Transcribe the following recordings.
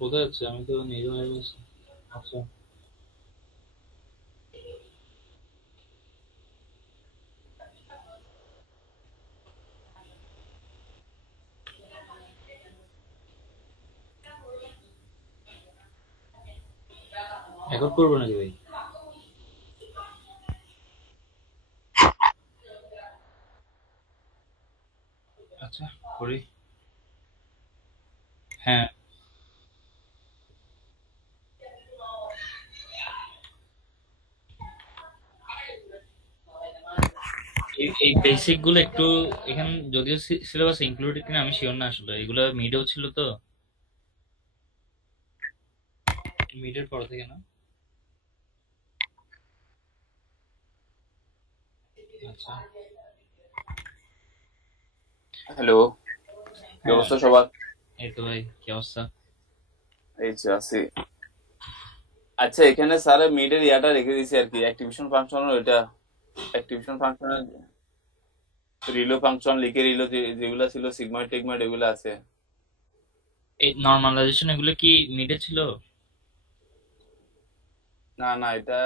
কোথায় যাচ্ছে? আমি তো নিজে হয়ে গেছি। আচ্ছা, রেকর্ড করবো নাকি ভাই? আচ্ছা, করি। হ্যাঁ, এই বেসিক গুলো একটু এখানে যদিও সিলেবাস ইনক্লুডেড কিনা আমি শিওর না, আসলে এগুলো মিডেও ছিল তো। মিডের পর থেকে না। আচ্ছা। হ্যালো, কি হ্যাঁ, অবস্থা সবার? এই তো ভাই, কি অবস্থা? এই যে আছি। আচ্ছা, এখানে স্যার মিডের ইয়াটা রেখে দিয়েছি আর কি, অ্যাক্টিভেশন ফাংশন, ওইটা অ্যাক্টিভেশন ফাংশনের রিলো ফাংশন লিখে রিলো যেগুলো ছিল সিগময়েড টিগময়েড এগুলো আছে। এই নর্মালাইজেশন এগুলো কি মিডে ছিল? না না, এটা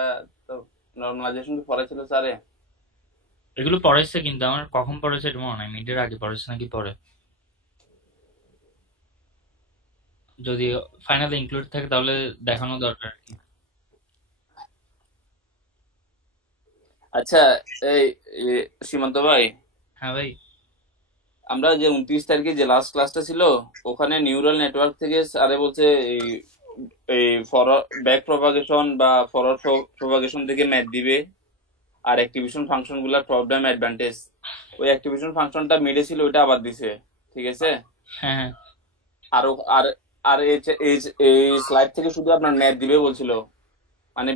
তো নর্মালাইজেশন কি পরে ছিল স্যারে? এগুলো পড়াইছে, কিন্তু আমার কখন পড়াইছে এটা মনে নাই, মিডের আগে পড়াইছে নাকি পরে। যদি ফাইনালে ইনক্লুড থাকে তাহলে দেখানো দরকার আর কি। আচ্ছা, এই এ, সীমান্ত ভাই, হ্যাঁ ভাই। আমরা যে 29 তারিখে যে লাস্ট ক্লাসটা ছিল, ওখানে নিউরাল নেটওয়ার্ক থেকে স্যারে বলছে এই এই ফরওয়ার্ড ব্যাক প্রপাগেশন বা ফরওয়ার্ড প্রপাগেশন থেকে ম্যাথ দিবে, আর অ্যাক্টিভেশন ফাংশন গুলার প্রবলেম অ্যাডভান্টেজ। ওই অ্যাক্টিভেশন ফাংশনটা মিডে ছিল, ওইটা আবার দিছে। ঠিক আছে। হ্যাঁ, হ্যাঁ। আর আর আর এই এই স্লাইড থেকে শুধু আপনার ম্যাথ দিবে বলছিল। মানে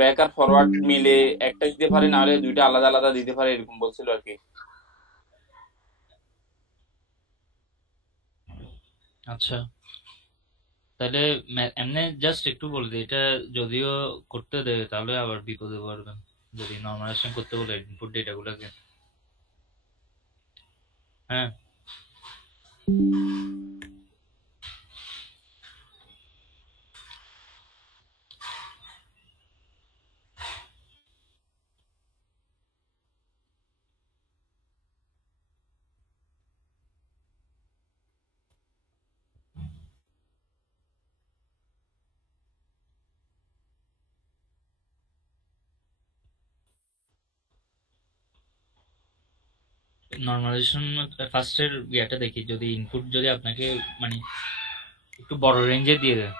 ব্যাক আর ফরওয়ার্ড মিলে একটা দিতে পারে, না হলে দুইটা আলাদা আলাদা দিতে পারে, এরকম বলছিল আর কি। আচ্ছা, তাহলে এমনি জাস্ট একটু বলে দিই, এটা যদিও করতে দেয় তাহলে আবার বিপদে পড়বেন যদি নর্মালাইজেশন করতে বলে ইনপুট ডেটা গুলোকে। হ্যাঁ। নর্মালাইজেশন ফার্স্টের ইয়েটা দেখি, যদি ইনপুট যদি আপনাকে মানে একটু বড় রেঞ্জে দিয়ে দেয়।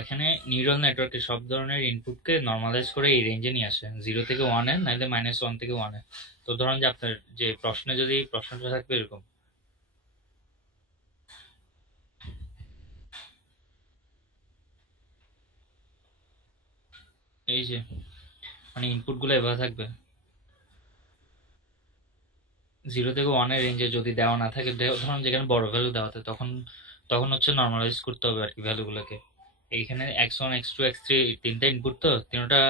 এখানে নিউরাল নেটওয়ার্কে সব ধরনের ইনপুটকে নর্মালাইজ করে এই রেঞ্জে নিয়ে আসে, 0 থেকে 1 নাহলে -1 থেকে 1। তো ধরেন যে আপনার যে প্রশ্নে যদি প্রশ্নটা থাকবে এরকম, এই যে মানে ইনপুট গুলো এভাবে থাকবে, 0 থেকে 1 রেঞ্জে যদি দেওয়া না থাকে, ধরুন যেখানে বড় ভ্যালু দেওয়া থাকে, তখন তখন হচ্ছে নর্মালাইজ করতে হবে আর কি ভ্যালুগুলোকে। এইখানে x1 x2 x3 তিনটা ইনপুট, তো তিনটা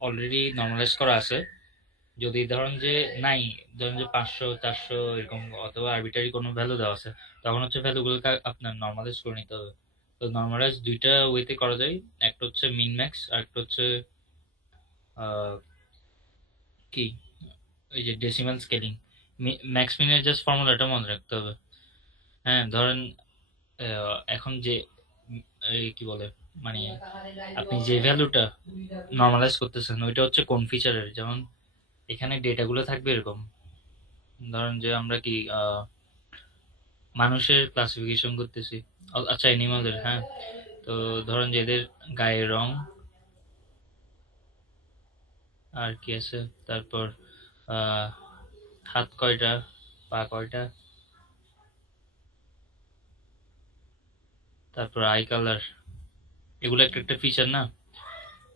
অলরেডি নর্মালাইজ করা আছে। যদি ধরেন যে নাই, ধরেন যে 500 400 এরকম অথবা আরবিটারি কোনো ভ্যালু দেওয়া আছে, তখন হচ্ছে ভ্যালুগুলোকে আপনার নর্মালাইজ করে নিতে হবে। তো নর্মালাইজ দুইটা ওয়েতে করা যায়, একটা হচ্ছে মিন ম্যাক্স আর একটা হচ্ছে আহ, কি এই যে ডেসিমাল স্কেলিং। ম্যাক্স মিনের জাস্ট ফর্মুলাটা মনে রাখতে হবে। হ্যাঁ, ধরেন এখন যে উম, এই কি বলে মানে আপনি যে ভ্যালুটা নর্মালাইজ করতেছেন ওইটা হচ্ছে কোন ফিচারের, যেমন এখানে ডেটাগুলো থাকবে এরকম। ধরেন যে আমরা কি মানুষের ক্লাসিফিকেশন করতেছি, আচ্ছা অ্যানিমালের, হ্যাঁ। তো ধরেন যে এদের গায়ের রং, আর কি আছে, তারপর আহ হাত কয়টা, পা কয়টা, তারপর আই কালার, এগুলো একটা একটা ফিচার না।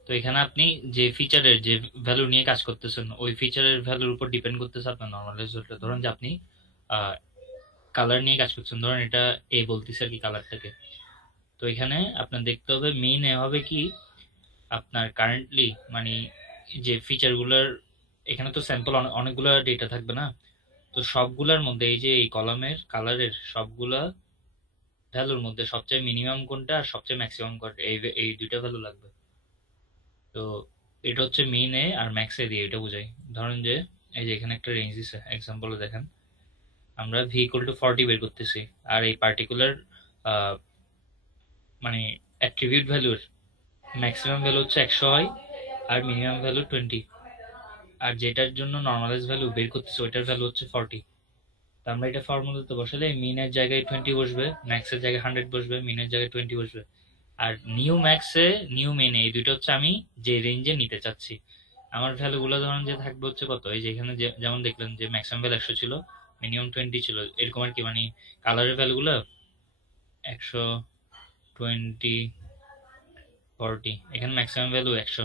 তো এখানে আপনি যে ফিচারের যে ভ্যালু নিয়ে কাজ করতেছেন ওই ফিচারের ভ্যালুর উপর ডিপেন্ড করতেছে আপনার নর্মাল রেজাল্টটা। ধরুন যে আপনি কালার নিয়ে কাজ করছেন, ধরেন এটা এ বলতেছে আর কি কালারটাকে। তো এখানে আপনার দেখতে হবে মেইন এ হবে কি, আপনার কারেন্টলি মানে যে ফিচারগুলোর, এখানে তো স্যাম্পল অনেকগুলো ডেটা থাকবে না। তো সবগুলোর মধ্যে এই যে এই কলামের কালারের সবগুলা ভ্যালুর মধ্যে সবচেয়ে মিনিমাম কোনটা আর সবচেয়ে ম্যাক্সিমাম কোনটা, এই দুইটা ভ্যালু লাগবে। তো এটা হচ্ছে মিন এ আর ম্যাক্স এ দিয়ে এটা বোঝাই। ধরেন যে এই যে এখানে একটা রেঞ্জ দিছে, এক্সাম্পলে দেখেন আমরা ভি ইকুয়াল টু 40 বের করতেছি, আর এই পার্টিকুলার মানে অ্যাট্রিবিউট ভ্যালুর ম্যাক্সিমাম ভ্যালু হচ্ছে 100 হয়, আর মিনিমাম ভ্যালু 20, আর যেটার জন্য নর্মালাইজ ভ্যালু বের করতেছি ওইটার ভ্যালু হচ্ছে 40। তো আমরা এটা ফর্মুলাতে বসালে মিনের জায়গায় 20 বসবে, ম্যাক্সের জায়গায় 100 বসবে, মিনের জায়গায় 20 বসবে। আর নিউ ম্যাক্সে নিউ মিনে এই দুটো হচ্ছে আমি যে রেঞ্জে নিতে চাচ্ছি। আমার ভ্যালু গুলো ধরেন যে থাকবে হচ্ছে কত, এই যে এখানে যেমন দেখলেন যে ম্যাক্সিমাম ভ্যালু 100 ছিল, মিনিমাম 20 ছিল, এরকম আর কি। মানে কালারের ভ্যালু গুলো 100, 20, 40, এখানে ম্যাক্সিমাম ভ্যালু 100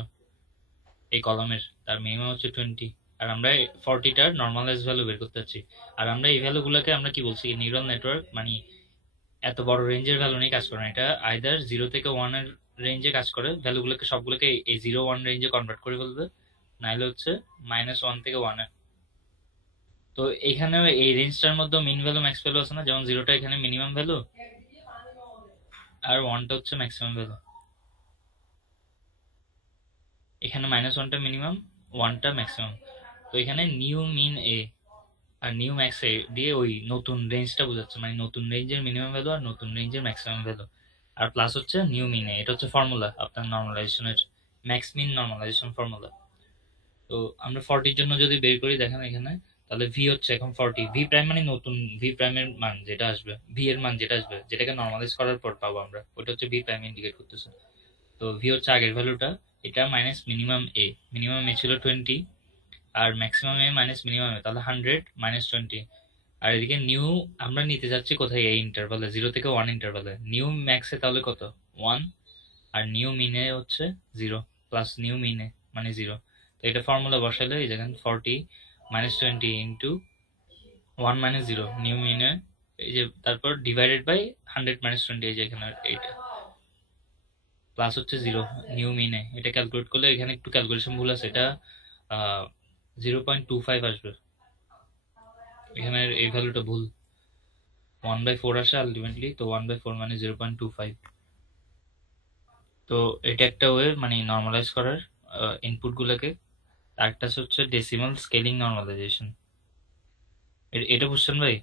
এই কলামের, তার মিনিমাম হচ্ছে 20, আর আমরা 40টার নর্মালাইজ ভ্যালু বের করতে চাচ্ছি। আর আমরা এই ভ্যালু গুলোকে আমরা কি বলছি, নিউরাল নেটওয়ার্ক মানে এত বড় রেঞ্জের ভ্যালু নিয়ে কাজ করে না, এটা আইদার 0 থেকে 1 এর রেঞ্জে কাজ করে, ভ্যালুগুলোকে সবগুলোকে এই 0 1 রেঞ্জে কনভার্ট করে ফেলবে, নাহলে হচ্ছে -1 থেকে 1 এ। তো এখানে এই রেঞ্জটার মধ্যে মিন ভ্যালু ম্যাক্স ভ্যালু আছে না, যেমন 0টা এখানে মিনিমাম ভ্যালু আর 1টা হচ্ছে ম্যাক্সিমাম ভ্যালু। এখানে -1টা মিনিমাম, 1টা ম্যাক্সিমাম। তো এখানে নিউ মিন এ আর নিউ ম্যাক্স এ দিয়ে ওই নতুন রেঞ্জটা বোঝাচ্ছে, মানে নতুন রেঞ্জের মিনিমাম ভ্যালু আর নতুন রেঞ্জের ম্যাক্সিমাম ভ্যালু। আর প্লাস হচ্ছে নিউ মিনে, এটা হচ্ছে ফর্মুলা আপনার নর্মালাইজেশনের, ম্যাক্স মিন নর্মালাইজেশন ফর্মুলা। তো আমরা 40 জন্য যদি বের করি দেখেন এখানে, তাহলে ভি হচ্ছে এখন 40, ভি প্রাইম মানে নতুন ভি প্রাইমের মান যেটা আসবে, ভি এর মান যেটা আসবে, যেটাকে নর্মালাইজ করার পর পাবো আমরা, ওটা হচ্ছে ভি প্রাইম ইন্ডিকেট করতেছে। তো ভি হচ্ছে আগের ভ্যালুটা, এটা মাইনাস মিনিমাম এ, মিনিমাম এ ছিল 20, আর ম্যাক্সিমাম এ মাইনাস মিনিমাম এ, তাহলে 100 -20। আর এদিকে নিউ আমরা নিতে যাচ্ছি কোথায়, এই ইন্টারভালে 0 থেকে 1 ইন্টারভালে, নিউ ম্যাক্সে তাহলে কত 1, আর নিউ মিনে হচ্ছে 0, প্লাস নিউ মিনে মানে 0। তো এটা ফর্মুলা বসালে এই দেখেন 40 -20 ইন্টু 1 - 0 নিউ মিনে, এই যে তারপর ডিভাইডেড বাই 100 -20, এই যে এখানে এইটা প্লাস হচ্ছে 0 নিউ মিনে। এটা ক্যালকুলেট করলে এখানে একটু ক্যালকুলেশন ভুল আছে, এটা 0.25 আসবে, এখানে এই ভ্যালুটা ভুল, 1/4 আসে আলটিমেটলি, তো 1/4 মানে 0.25। তো এটা একটা ওয়ে মানে নর্মালাইজ করার ইনপুট গুলোকে। আরেকটা হচ্ছে ডেসিমাল স্কেলিং নর্মালাইজেশন, এটা বুঝছেন ভাই?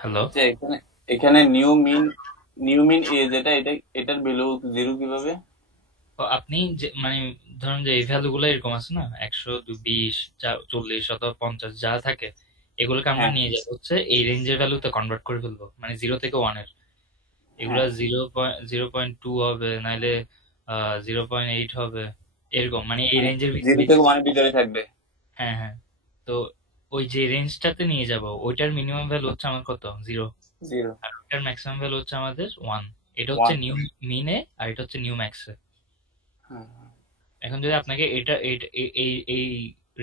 হ্যালো। আচ্ছা, এখানে এখানে নিউ মিন এ যেটা, এটার ভ্যালু জিরো কিভাবে? আপনি যে মানে ধরুন যে এই ভ্যালু গুলো এরকম আছে না, 120, 40 অথবা 50 যা থাকে, এগুলোকে আমরা হ্যাঁ, নিয়ে যাবো হচ্ছে এই রেঞ্জের ভ্যালুতে কনভার্ট করে ফেলবো, মানে 0 থেকে 1 এর। এগুলা হ্যাঁ, 0.2 হবে, নাইলে 0.8 হবে, এরকম মানে এই মানে রেঞ্জের জিরো ভিতরেই থেকে থাকবে। ওয়ানের ভিতরে থাকবে। হ্যাঁ হ্যাঁ। তো ওই যে রেঞ্জটাতে নিয়ে যাব, ওইটার মিনিমাম ভ্যালু হচ্ছে আমার কত 0, জিরো, আর ওইটার ম্যাক্সিমাম ভ্যালু হচ্ছে আমাদের 1। এটা হচ্ছে ওয়ান। নিউ মিনে আর এটা হচ্ছে নিউ ম্যাক্সে। হ্যাঁ, এখন যদি আপনাকে এটা এই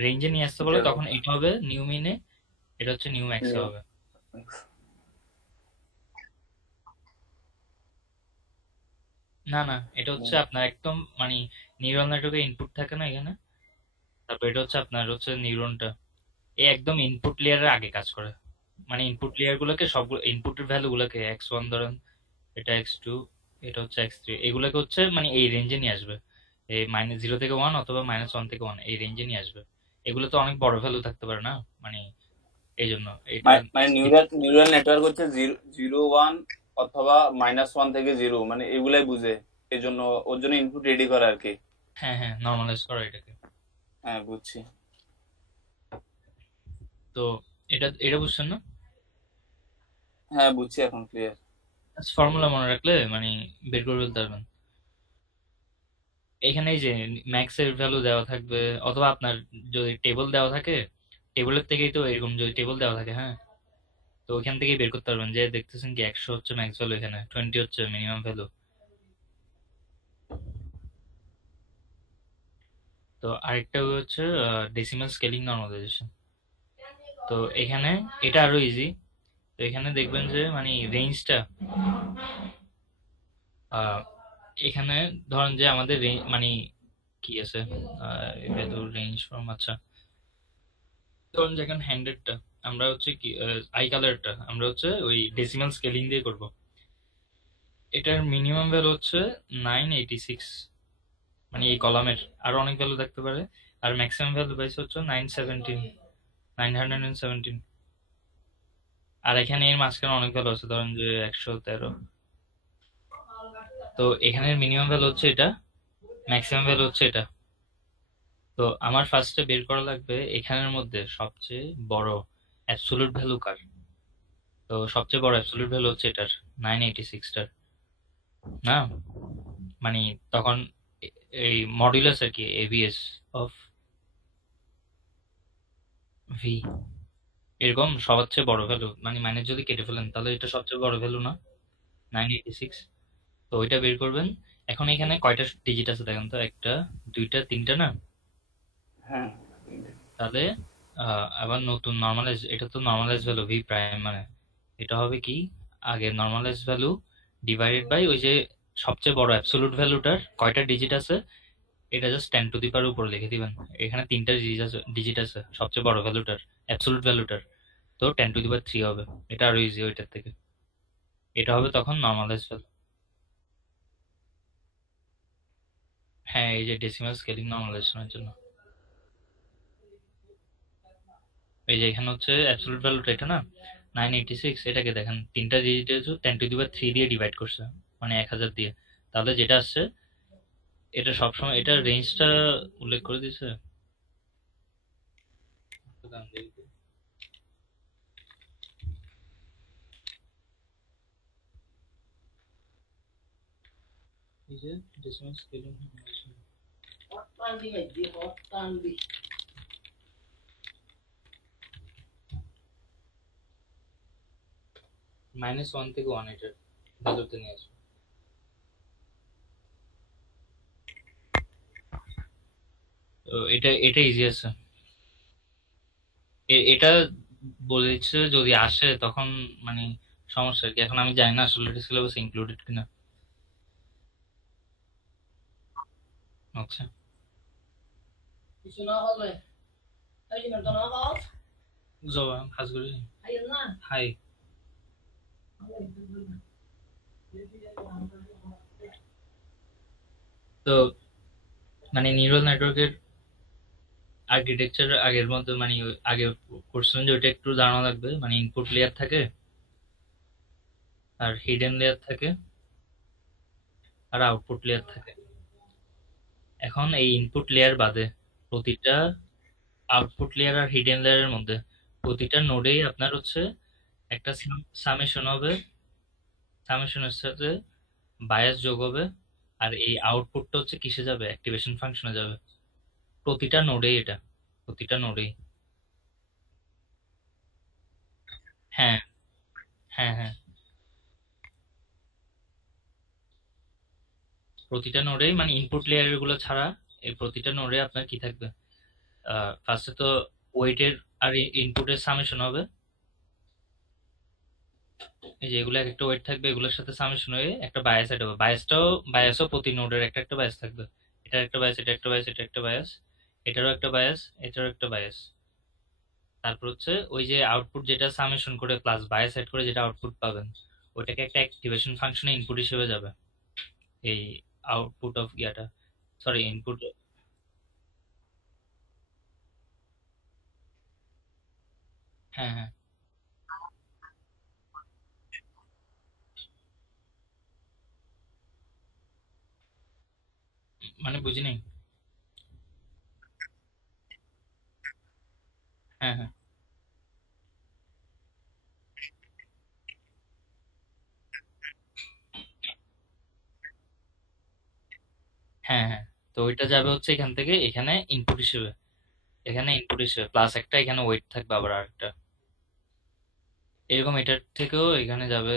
রেঞ্জে নিয়ে আসতে বলে, এটার তখন এটা হবে নিউ মিনে, এটা হচ্ছে নিউ ম্যাক্সে নিউ। হবে। না না, এটা হচ্ছে আপনার একদম মানে নিউরাল নেটওয়ার্কে ইনপুট থাকে না এখানে, তারপর এটা হচ্ছে আপনার হচ্ছে নিউরনটা, এই একদম ইনপুট লেয়ারের আগে কাজ করে। মানে ইনপুট লেয়ার গুলোকে সবগুলো ইনপুটের ভ্যালু গুলোকে x1 ধরেন, এটা x2, এটা হচ্ছে x3, এগুলোকে হচ্ছে মানে এই রেঞ্জে নিয়ে আসবে, এই -0 থেকে 1 অথবা -1 থেকে 1 এই রেঞ্জে নিয়ে আসবে। এগুলো তো অনেক বড় ভ্যালু থাকতে পারে না, মানে এই জন্য এটা মানে নিউরাল নেটওয়ার্ক হচ্ছে জিরো, জিরো ওয়ান অথবা -1 থেকে জিরো, মানে এগুলাই বুঝে। এই জন্য ওর জন্য ইনপুট রেডি করা আর কি। হ্যাঁ হ্যাঁ নর্মালাইজ করা এটাকে। হ্যাঁ, বুঝছি। তো এটা এটা বুঝছেন না? হ্যাঁ, বুঝছি, এখন ক্লিয়ার। ফর্মুলা মনে রাখলে মানে বের করে ফেলতে পারবেন। এখানে এই যে ম্যাক্স এর ভ্যালু দেওয়া থাকবে, অথবা আপনার যদি টেবিল দেওয়া থাকে, টেবিলের থেকেই তো এরকম যদি টেবিল দেওয়া থাকে, হ্যাঁ, তো ওইখান থেকেই বের করতে পারবেন যে দেখতেছেন কি 100 হচ্ছে ম্যাক্স ভ্যালু, এখানে 20 হচ্ছে মিনিমাম ভ্যালু। তো আরেকটা হচ্ছে ডেসিমাল স্কেলিং নর্মালাইজেশন। তো এখানে এটা আরো ইজি। তো এখানে দেখবেন যে মানে রেঞ্জটা এখানে ধরেন যে আমাদের মানে কি আছে ভ্যালু রেঞ্জ ফর্ম, আচ্ছা ধরুন যে এখানে 100টা আমরা হচ্ছে কি আই কালারটা আমরা হচ্ছে ওই ডেসিমাল স্কেলিং দিয়ে করব। এটার মিনিমাম ভ্যালু হচ্ছে 986, মানে এই কলামের আরো অনেক ভ্যালু থাকতে পারে। আর ম্যাক্সিমাম ভ্যালু পাইছে হচ্ছে 917, 917। আর এখানে এর মাঝখানে অনেক ভ্যালু আছে, ধরেন যে 113। তো এখানের মিনিমাম ভ্যালু হচ্ছে এটা, ম্যাক্সিমাম ভ্যালু হচ্ছে এটা। তো আমার ফার্স্টে বের করা লাগবে এখানের মধ্যে সবচেয়ে বড় অ্যাবসোলুট ভ্যালু কার। তো সবচেয়ে বড় অ্যাবসোলুট ভ্যালু হচ্ছে এটার, 986টার, না? মানে তখন এই মডুলাস আর কি, এভিএস অফ ভি, এরকম সবচেয়ে বড় ভ্যালু, মানে মাইনাস যদি কেটে ফেলেন তাহলে এটা সবচেয়ে বড় ভ্যালু না, 986। তো ওইটা বের করবেন। এখন এখানে কয়টা ডিজিট আছে দেখেন তো, একটা, দুইটা, তিনটা, না? হ্যাঁ, তাহলে আবার নতুন নর্মালাইজ, এটা তো নর্মালাইজ ভ্যালু ভি প্রাইম, মানে এটা হবে কি, আগে নর্মালাইজ ভ্যালু ডিভাইডেড বাই ওই যে সবচেয়ে বড় অ্যাবসোলুট ভ্যালুটার কয়টা ডিজিট আছে, এটা জাস্ট 10 টু দি পাওয়ার উপরে লিখে দিবেন। এখানে তিনটা ডিজিট আছে সবচেয়ে বড় ভ্যালুটার, অ্যাবসোলুট ভ্যালুটার। তো 10 টু দি পাওয়ার 3 হবে। এটা আরো ইজি ওইটার থেকে। এটা হবে তখন নর্মালাইজ ভ্যালু। হ্যাঁ, এই যে ডেসিমাল স্কেলিং নর্মালাইজেশনের জন্য। এই যে এখানে হচ্ছে অ্যাবসলিউট ভ্যালুটা এটা না, 986, এটাকে দেখেন তিনটা ডিজিট 10 টু দি পাওয়ার 3 দিয়ে ডিভাইড করছে, মানে 1000 দিয়ে। তাহলে যেটা আসছে, এটা সবসময় এটা রেঞ্জটা উল্লেখ করে দিছে। এই যে ডেসিমাল স্কেলিং -1 থেকে 1 এটার ভ্যালুতে নিয়ে আসবে। তো এটা ইজি আছে। এটা বলেছে যদি আসে তখন, মানে সমস্যা আর কি। এখন আমি জানি না আসলে এটা সিলেবাসে ইনক্লুডেড কিনা। আচ্ছা, জবা খাস করে হাই। তো মানে নিউরাল নেটওয়ার্কের আর্কিটেকচার আগের মধ্যে, মানে আগে করছিলেন যে ওইটা একটু জানা লাগবে। মানে ইনপুট লেয়ার থাকে, আর হিডেন লেয়ার থাকে, আর আউটপুট লেয়ার থাকে। এখন এই ইনপুট লেয়ার বাদে প্রতিটা আউটপুট লেয়ার আর হিডেন লেয়ারের মধ্যে প্রতিটা নোডেই আপনার হচ্ছে একটা সামেশন হবে, সামেশনের সাথে বায়াস যোগ হবে। আর এই আউটপুটটা হচ্ছে কিসে যাবে, অ্যাক্টিভেশন ফাংশনে যাবে। প্রতিটা নোডেই এটা, প্রতিটা নোডেই। হ্যাঁ, হ্যাঁ, হ্যাঁ, প্রতিটা নোডেই, মানে ইনপুট লেয়ার গুলো ছাড়া এই প্রতিটা নোডে আপনার কি থাকবে, ফার্স্টে তো ওয়েটের আর ইনপুটের সামেশন হবে। এই যে এগুলো এক একটা ওয়েট থাকবে, এগুলোর সাথে সামেশন হয়ে একটা বায়াস অ্যাড হবে। বায়াসও প্রতি নোডের একটা একটা বায়াস থাকবে। এটার একটা বায়াস, এটা একটা বায়াস, এটা একটা বায়াস, এটারও একটা বায়াস, এটারও একটা বায়াস। তারপর হচ্ছে ওই যে আউটপুট যেটা সামেশন করে প্লাস বায়াস অ্যাড করে যেটা আউটপুট পাবেন, ওইটাকে একটা অ্যাক্টিভেশন ফাংশনে ইনপুট হিসেবে যাবে। এই আউটপুট অফ ইয়াটা, সরি ইনপুট। হ্যাঁ, হ্যাঁ, মানে বুঝিনি। হ্যাঁ, হ্যাঁ, হ্যাঁ, হ্যাঁ। তো ওইটা যাবে হচ্ছে এখান থেকে এখানে ইনপুট হিসেবে, এখানে ইনপুট হিসেবে প্লাস একটা এখানে ওয়েট থাকবে আবার আরেকটা। এরকম এটার থেকেও এখানে যাবে,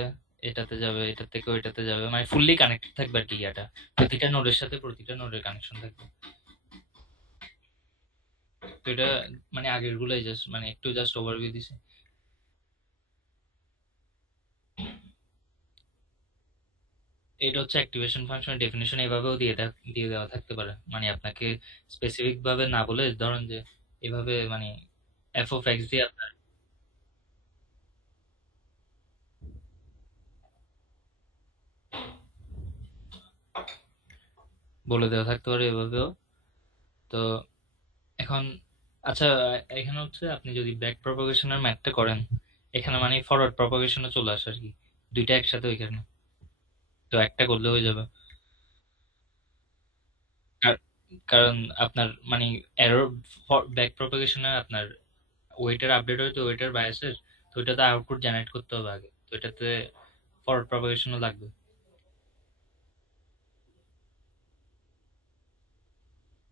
এটাতে যাবে, এটার থেকেও এটাতে যাবে, মানে ফুললি কানেক্টেড থাকবে আর কি ইয়াটা। প্রতিটা নোডের সাথে প্রতিটা নোডের কানেকশন থাকবে। তো এটা মানে আগের গুলাই জাস্ট মানে একটু জাস্ট ওভারভিউ দিছে। এটা হচ্ছে অ্যাক্টিভেশন ফাংশনের ডেফিনেশন, এভাবেও দিয়ে দেওয়া থাকতে পারে। মানে আপনাকে স্পেসিফিক ভাবে না বলে ধরেন যে এভাবে, মানে এফ অফ এক্স দিয়ে আপনার, বলে দেওয়া থাকতে পারে এভাবেও। তো এখন আচ্ছা, এখানে হচ্ছে আপনি যদি ব্যাক প্রপাগেশনের ম্যাথটা করেন, এখানে মানে ফরওয়ার্ড প্রপাগেশনে চলে আসে আর কি, দুইটা একসাথে ওইখানে, তো একটা করলে হয়ে যাবে। কার- কারণ আপনার মানে এরর, ব্যাক প্রপাগেশনে আপনার ওয়েটার আপডেট হয় তো ওয়েটার বায়াসের, তো ওইটাতে আউটপুট জেনারেট করতে হবে আগে, তো এটাতে ফরওয়ার্ড প্রপাগেশনও লাগবে।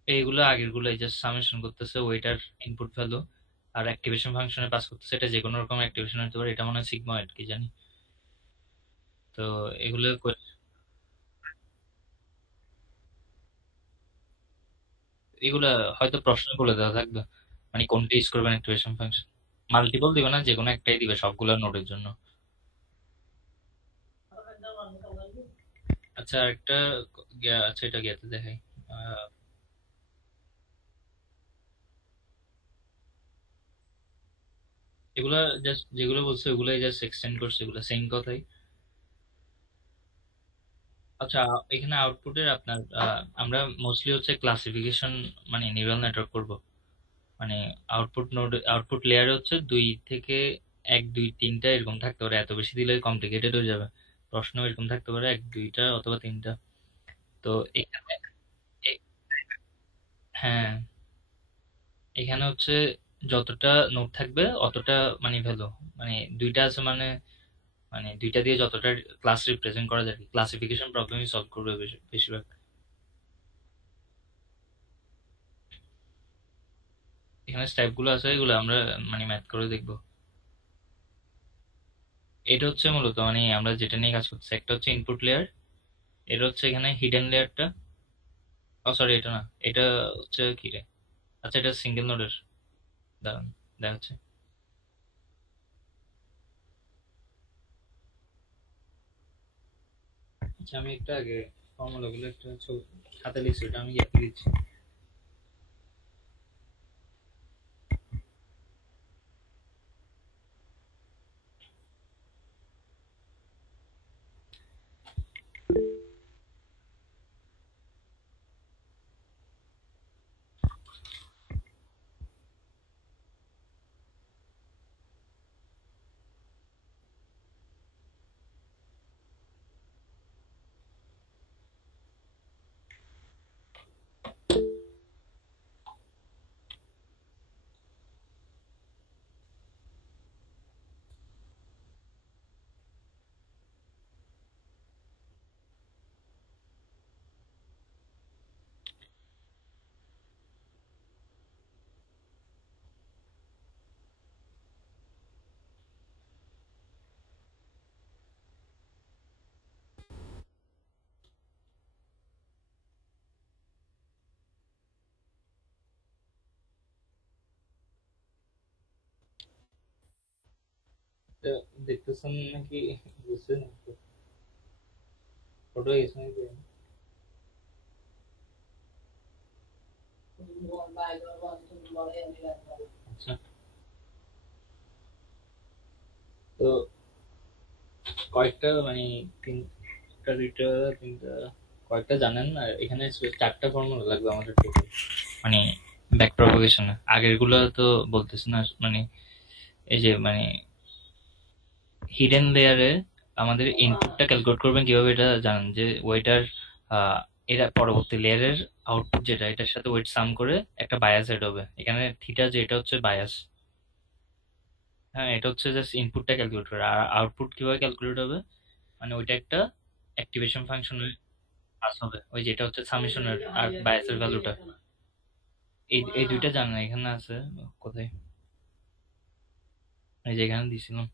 এইগুলো আগের গুলো জাস্ট সামেশন করতেছে ওয়েটার ইনপুট ভ্যালু, আর অ্যাক্টিভেশন ফাংশনে পাস করতেছে, এটা যে কোনো রকম অ্যাক্টিভেশন হতে পারে, এটা মনে হয় সিগময়েড কি জানি। তো এগুলো এগুলা হয়তো প্রশ্ন বলে দেওয়া থাকবে, মানে কোনটা ইউজ করবেন অ্যাক্টিভেশন ফাংশন। মাল্টিপল দিবে না, যে কোনো একটাই দিবে সবগুলো নোডের জন্য। আচ্ছা একটা আচ্ছা এটা গেতে দেখাই। আহ, এগুলা জাস্ট যেগুলো বলছে ওগুলাই জাস্ট এক্সটেন্ড করছে, এগুলো সেম কথাই। আচ্ছা, এখানে আউটপুটের আপনার আমরা মোস্টলি হচ্ছে ক্লাসিফিকেশন, মানে নিউরাল নেটওয়ার্ক করব, মানে আউটপুট নোড, আউটপুট লেয়ারে হচ্ছে দুই থেকে এক দুই তিনটা এরকম থাকতে পারে, এত বেশি দিলে কমপ্লিকেটেড হয়ে যাবে। প্রশ্ন এরকম থাকতে পারে এক দুইটা অথবা তিনটা। তো এখানে এ- হ্যাঁ, এখানে হচ্ছে যতটা নোট থাকবে অতটা মানে ভ্যালু, মানে দুইটা আছে মানে, মানে দুইটা দিয়ে যতটা ক্লাস রিপ্রেজেন্ট করা যায়, ক্লাসিফিকেশন প্রবলেমই সলভ করবে বেশিরভাগ। এখানে স্টেপ গুলো আছে, এগুলো আমরা মানে ম্যাথ করে দেখবো। এটা হচ্ছে মূলত মানে আমরা যেটা নিয়ে কাজ করছি, একটা হচ্ছে ইনপুট লেয়ার, এটা হচ্ছে এখানে হিডেন লেয়ারটা। ও সরি, এটা না, এটা হচ্ছে কি রে, আচ্ছা এটা সিঙ্গেল নোডের, দাঁড়ান দেখাচ্ছে। আচ্ছা আমি একটা আগে ফর্মুলা গুলো একটা খাতা লিখছি, ওটা আমি লিখে দিচ্ছি। এটা দেখতেছেন নাকি, বুঝছেন? ফটো গেছে নাকি? আচ্ছা, তো কয়েকটা মানে তিনটা দুইটা তিনটা কয়েকটা জানেন না, এখানে চারটা ফর্মুলা লাগবে আমাদের টোটাল, মানে ব্যাক প্রপাগেশনে। আগের গুলো তো বলতেছি না মানে, এই যে মানে হিডেন লেয়ারে আমাদের ইনপুটটা ক্যালকুলেট করবেন কিভাবে, এটা জানেন যে ওয়েটার এরা পরবর্তী লেয়ারের আউটপুট যেটা, এটার সাথে ওয়েট সাম করে একটা বায়াস এড হবে, এখানে থিটা যে এটা হচ্ছে বায়াস। হ্যাঁ, এটা হচ্ছে জাস্ট ইনপুটটা ক্যালকুলেট করে, আর আউটপুট কিভাবে ক্যালকুলেট হবে, মানে ওইটা একটা অ্যাক্টিভেশন ফাংশন পাস হবে, ওই যেটা হচ্ছে সামেশনের আর বায়াসের ভ্যালুটা। এই এই দুইটা জানেন এখানে আছে কোথায়, এই যে এখানে দিছিলাম।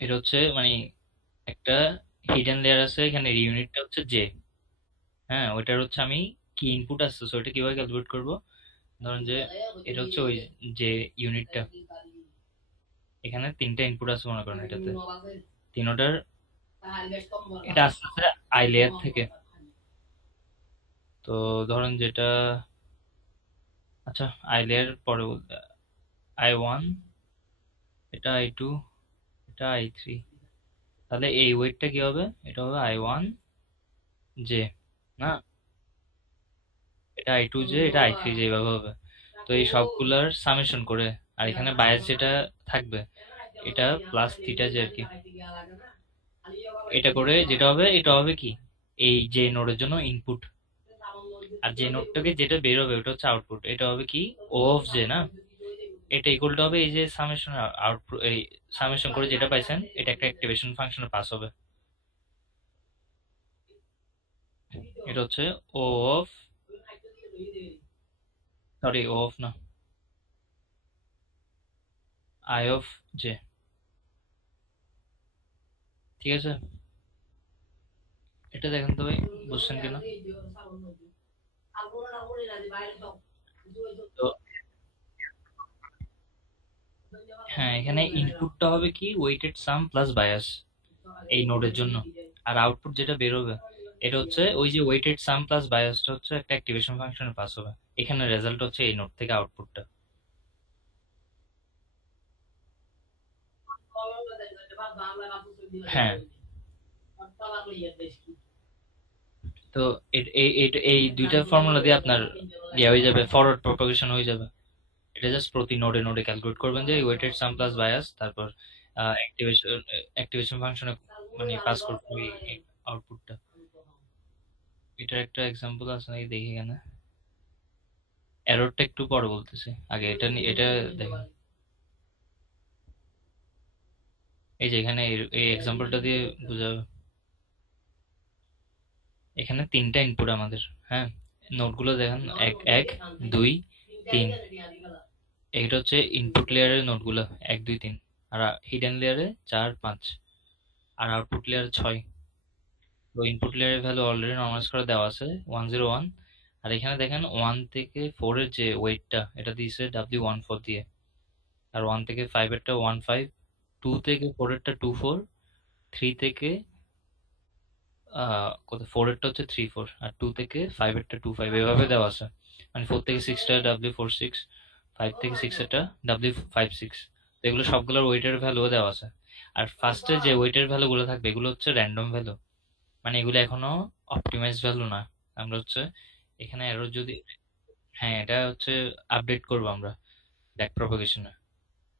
এটা হচ্ছে মানে একটা হিডেন লেয়ার আছে, এখানে ইউনিটটা হচ্ছে জে। হ্যাঁ, ওইটার হচ্ছে আমি কি ইনপুট আসছে, সো ওইটা কিভাবে ক্যালকুলেট করব, ধরেন যে এটা হচ্ছে ওই যে ইউনিটটা, এখানে তিনটা ইনপুট আছে মনে করেন এটাতে, তিনোটার এটা আসছে আই লেয়ার থেকে। তো ধরেন যেটা, আচ্ছা আই লেয়ার পরে বলতে, I1, এটা I2, এটা I3, তাহলে এই ওয়েটটা কি হবে, এটা হবে I1, জে, না এটা আই টু জে, এটা আই থ্রি জে, এভাবে হবে। তো এই সবগুলার সামেশন করে, আর এখানে বায়াস যেটা থাকবে এটা প্লাস থিটা জে আর কি, এটা করে যেটা হবে এটা হবে কি, এই যে নোডের জন্য ইনপুট, আর যে নোডটাকে যেটা বের হবে ওটা হচ্ছে আউটপুট, এটা হবে কি ও অফ জে, না এটা ইকুয়াল হবে এই যে সামেশন আউটপুট, এই সামেশন করে যেটা পাইছেন এটা একটা অ্যাক্টিভেশন ফাংশনে পাস হবে। এটা হচ্ছে ও অফ, সরি ও অফ না, আই অফ জে, ঠিক আছে? এটা দেখেন তো ভাই, বুঝছেন কিনা? তো হ্যাঁ, এখানে ইনপুটটা হবে কি ওয়েটেড সাম প্লাস বায়াস এই নোডের জন্য, আর আউটপুট যেটা বেরোবে এটা হচ্ছে ওই যে ওয়েটেড সাম প্লাস বায়াসটা হচ্ছে একটা অ্যাক্টিভেশন ফাংশনে পাস হবে। এখানে রেজাল্ট হচ্ছে এই নোড থেকে আউটপুটটা। হ্যাঁ, তো এই দুইটা ফর্মুলা দিয়ে আপনার ইয়ে হয়ে যাবে, ফরওয়ার্ড প্রপাগেশন হয়ে যাবে। এটা জাস্ট প্রতি নোডে নোডে ক্যালকুলেট করবেন যে ওয়েটেড সাম প্লাস বায়াস, তারপর অ্যাক্টিভেশন অ্যাক্টিভেশন ফাংশনে মানে পাস করতে হবে আউটপুটটা। এটার একটা এক্সাম্পল আছে নাকি দেখি এখানে, এররটা একটু পরে বলতেছি, আগে এটা এটা দেখেন। এই যে এখানে এই এক্সাম্পলটা দিয়ে বোঝাবে। এখানে তিনটা ইনপুট আমাদের, হ্যাঁ, নোটগুলো দেখেন, এক এক, দুই, তিন। এইটা হচ্ছে ইনপুট লেয়ারের নোটগুলো, এক দুই তিন। আর হিডেন লেয়ারে চার পাঁচ, আর আউটপুট লেয়ারে ছয়। তো ইনপুট লেয়ারের ভ্যালু অলরেডি নর্মালাইজ করে দেওয়া আছে 101। আর এখানে দেখেন 1 থেকে 4 এর যে ওয়েটটা এটা দিয়েছে W14 দিয়ে, আর 1 থেকে 5 এরটা 15, 2 থেকে 4 এরটা 24, 3 থেকে কত 4 এরটা হচ্ছে 34, আর 2 থেকে 5 এরটা 25, এভাবে দেওয়া আছে। মানে 4 থেকে 6টা W46, 5 থেকে 6 এরটা W56। তো এগুলো সবগুলোর ওয়েটের ভ্যালু দেওয়া আছে। আর ফার্স্টে যে ওয়েটের ভ্যালু গুলো থাকবে এগুলো হচ্ছে র্যান্ডম ভ্যালু, মানে এগুলো এখনো অপটিমাইজ ভ্যালু না। আমরা হচ্ছে এখানে এরর যদি, হ্যাঁ এটা হচ্ছে আপডেট করবো আমরা ব্যাক প্রপাগেশনে।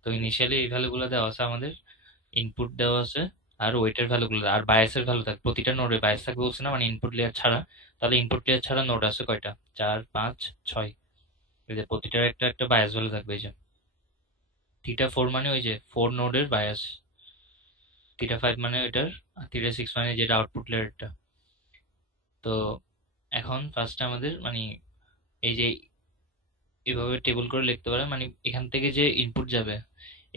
তো ইনিশিয়ালি এই ভ্যালুগুলো দেওয়া আছে আমাদের, ইনপুট দেওয়া আছে, আর ওয়েটের ভ্যালুগুলো আর বায়াসের ভ্যালু থাকবে প্রতিটা নোডে, বায়াস থাকবে বলছে না, মানে ইনপুট লেয়ার ছাড়া। তাহলে ইনপুট লেয়ার ছাড়া নোড আছে কয়টা, চার পাঁচ ছয়, এই যে প্রতিটার একটা একটা বায়াস ভ্যালু থাকবে। এই যে থিটা ফোর মানে ওই যে ফোর নোডের বায়াস, থিটা ফাইভ মানে ওইটার, আর থিটা সিক্স মানে যেটা আউটপুট লেয়ারটা। তো এখন ফার্স্ট আমাদের মানে এই যে এভাবে টেবল করে লিখতে পারে, মানে এখান থেকে যে ইনপুট যাবে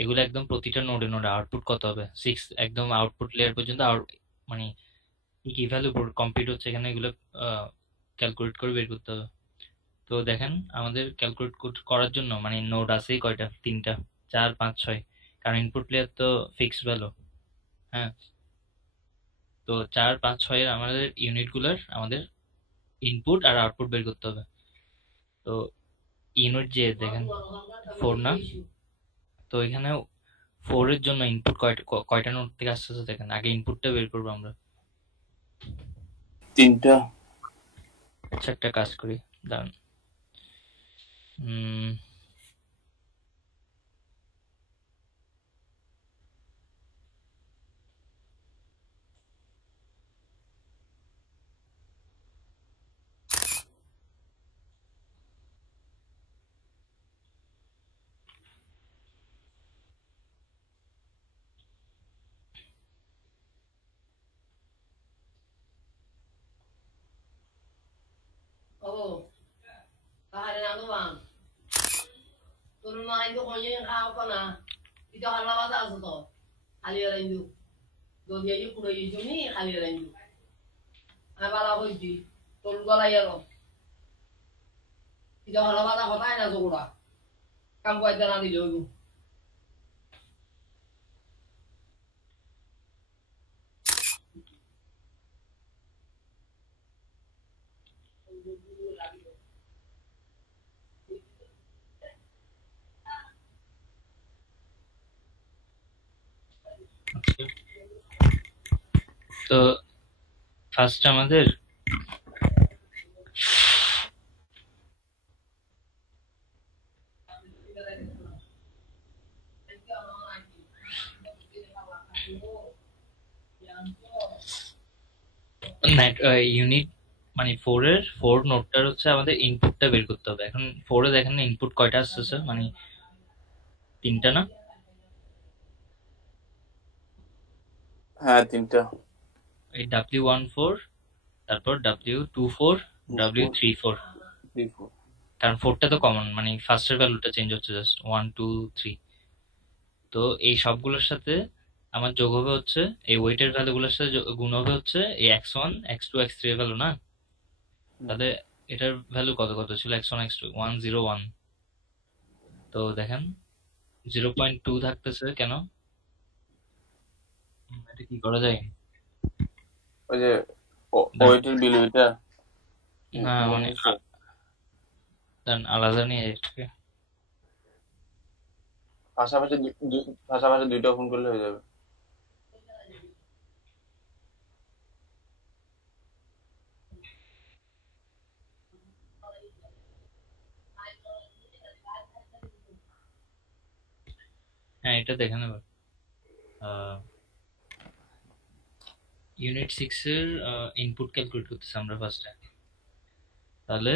এগুলো একদম প্রতিটা নোডে নোডে আউটপুট কত হবে, সিক্স একদম আউটপুট লেয়ার পর্যন্ত মানে কি কি ভ্যালু কম্পিউট হচ্ছে এখানে এগুলো ক্যালকুলেট করে বের করতে হবে। তো দেখেন আমাদের ক্যালকুলেট করার জন্য মানে নোড আছেই কয়টা, তিনটা, চার পাঁচ ছয়, কারণ ইনপুট লেয়ার তো ফিক্সড ভ্যালু। হ্যাঁ, তো চার পাঁচ ছয়ের আমাদের ইউনিটগুলোর আমাদের ইনপুট আর আউটপুট বের করতে হবে। তো ইউনিট যে দেখেন ফোর না, তো এখানে ফোর এর জন্য ইনপুট কয়টা কয়টা নোড থেকে আসতেছে দেখেন, আগে ইনপুটটা বের করবো আমরা। তিনটা। আচ্ছা একটা কাজ করি, দাঁড়ান। উম, তো ফার্স্ট আমাদের ইউনিট মানে ফোর নোটটার হচ্ছে আমাদের ইনপুটটা বের করতে হবে। এখন ফোরে দেখেন না ইনপুট কয়টা আসতেছে, মানে তিনটা না? হ্যাঁ, তিনটা। এই W14, তারপর W24, two four W34। Three four কারণ ফোরটা তো কমন, মানে ফার্স্টের ভ্যালুটা চেঞ্জ হচ্ছে জাস্ট 1 2 3। তো এই সবগুলোর সাথে আমার যোগ হবে হচ্ছে, এই ওয়েটের ভ্যালুগুলোর সাথে গুণ হবে হচ্ছে এই x1 x2 x3 এর ভ্যালু না? তাহলে এটার ভ্যালু কত কত ছিল? x1 x2 101। তো দেখেন 0.2 থাকতেছে কেন? এটা কি করা যায়? ওই যে দাঁড়ান, ওয়েটের বিল ওইটা না মানে দাঁড়ান, আলাদা নিয়ে এটাকে। পাশাপাশি পাশাপাশি দুইটা ওপেন করলে হয়ে যাবে। হ্যাঁ, এটা দেখে নেব। ইউনিট 6 এর ইনপুট ক্যালকুলেট করতেছি আমরা ফার্স্টে। তাহলে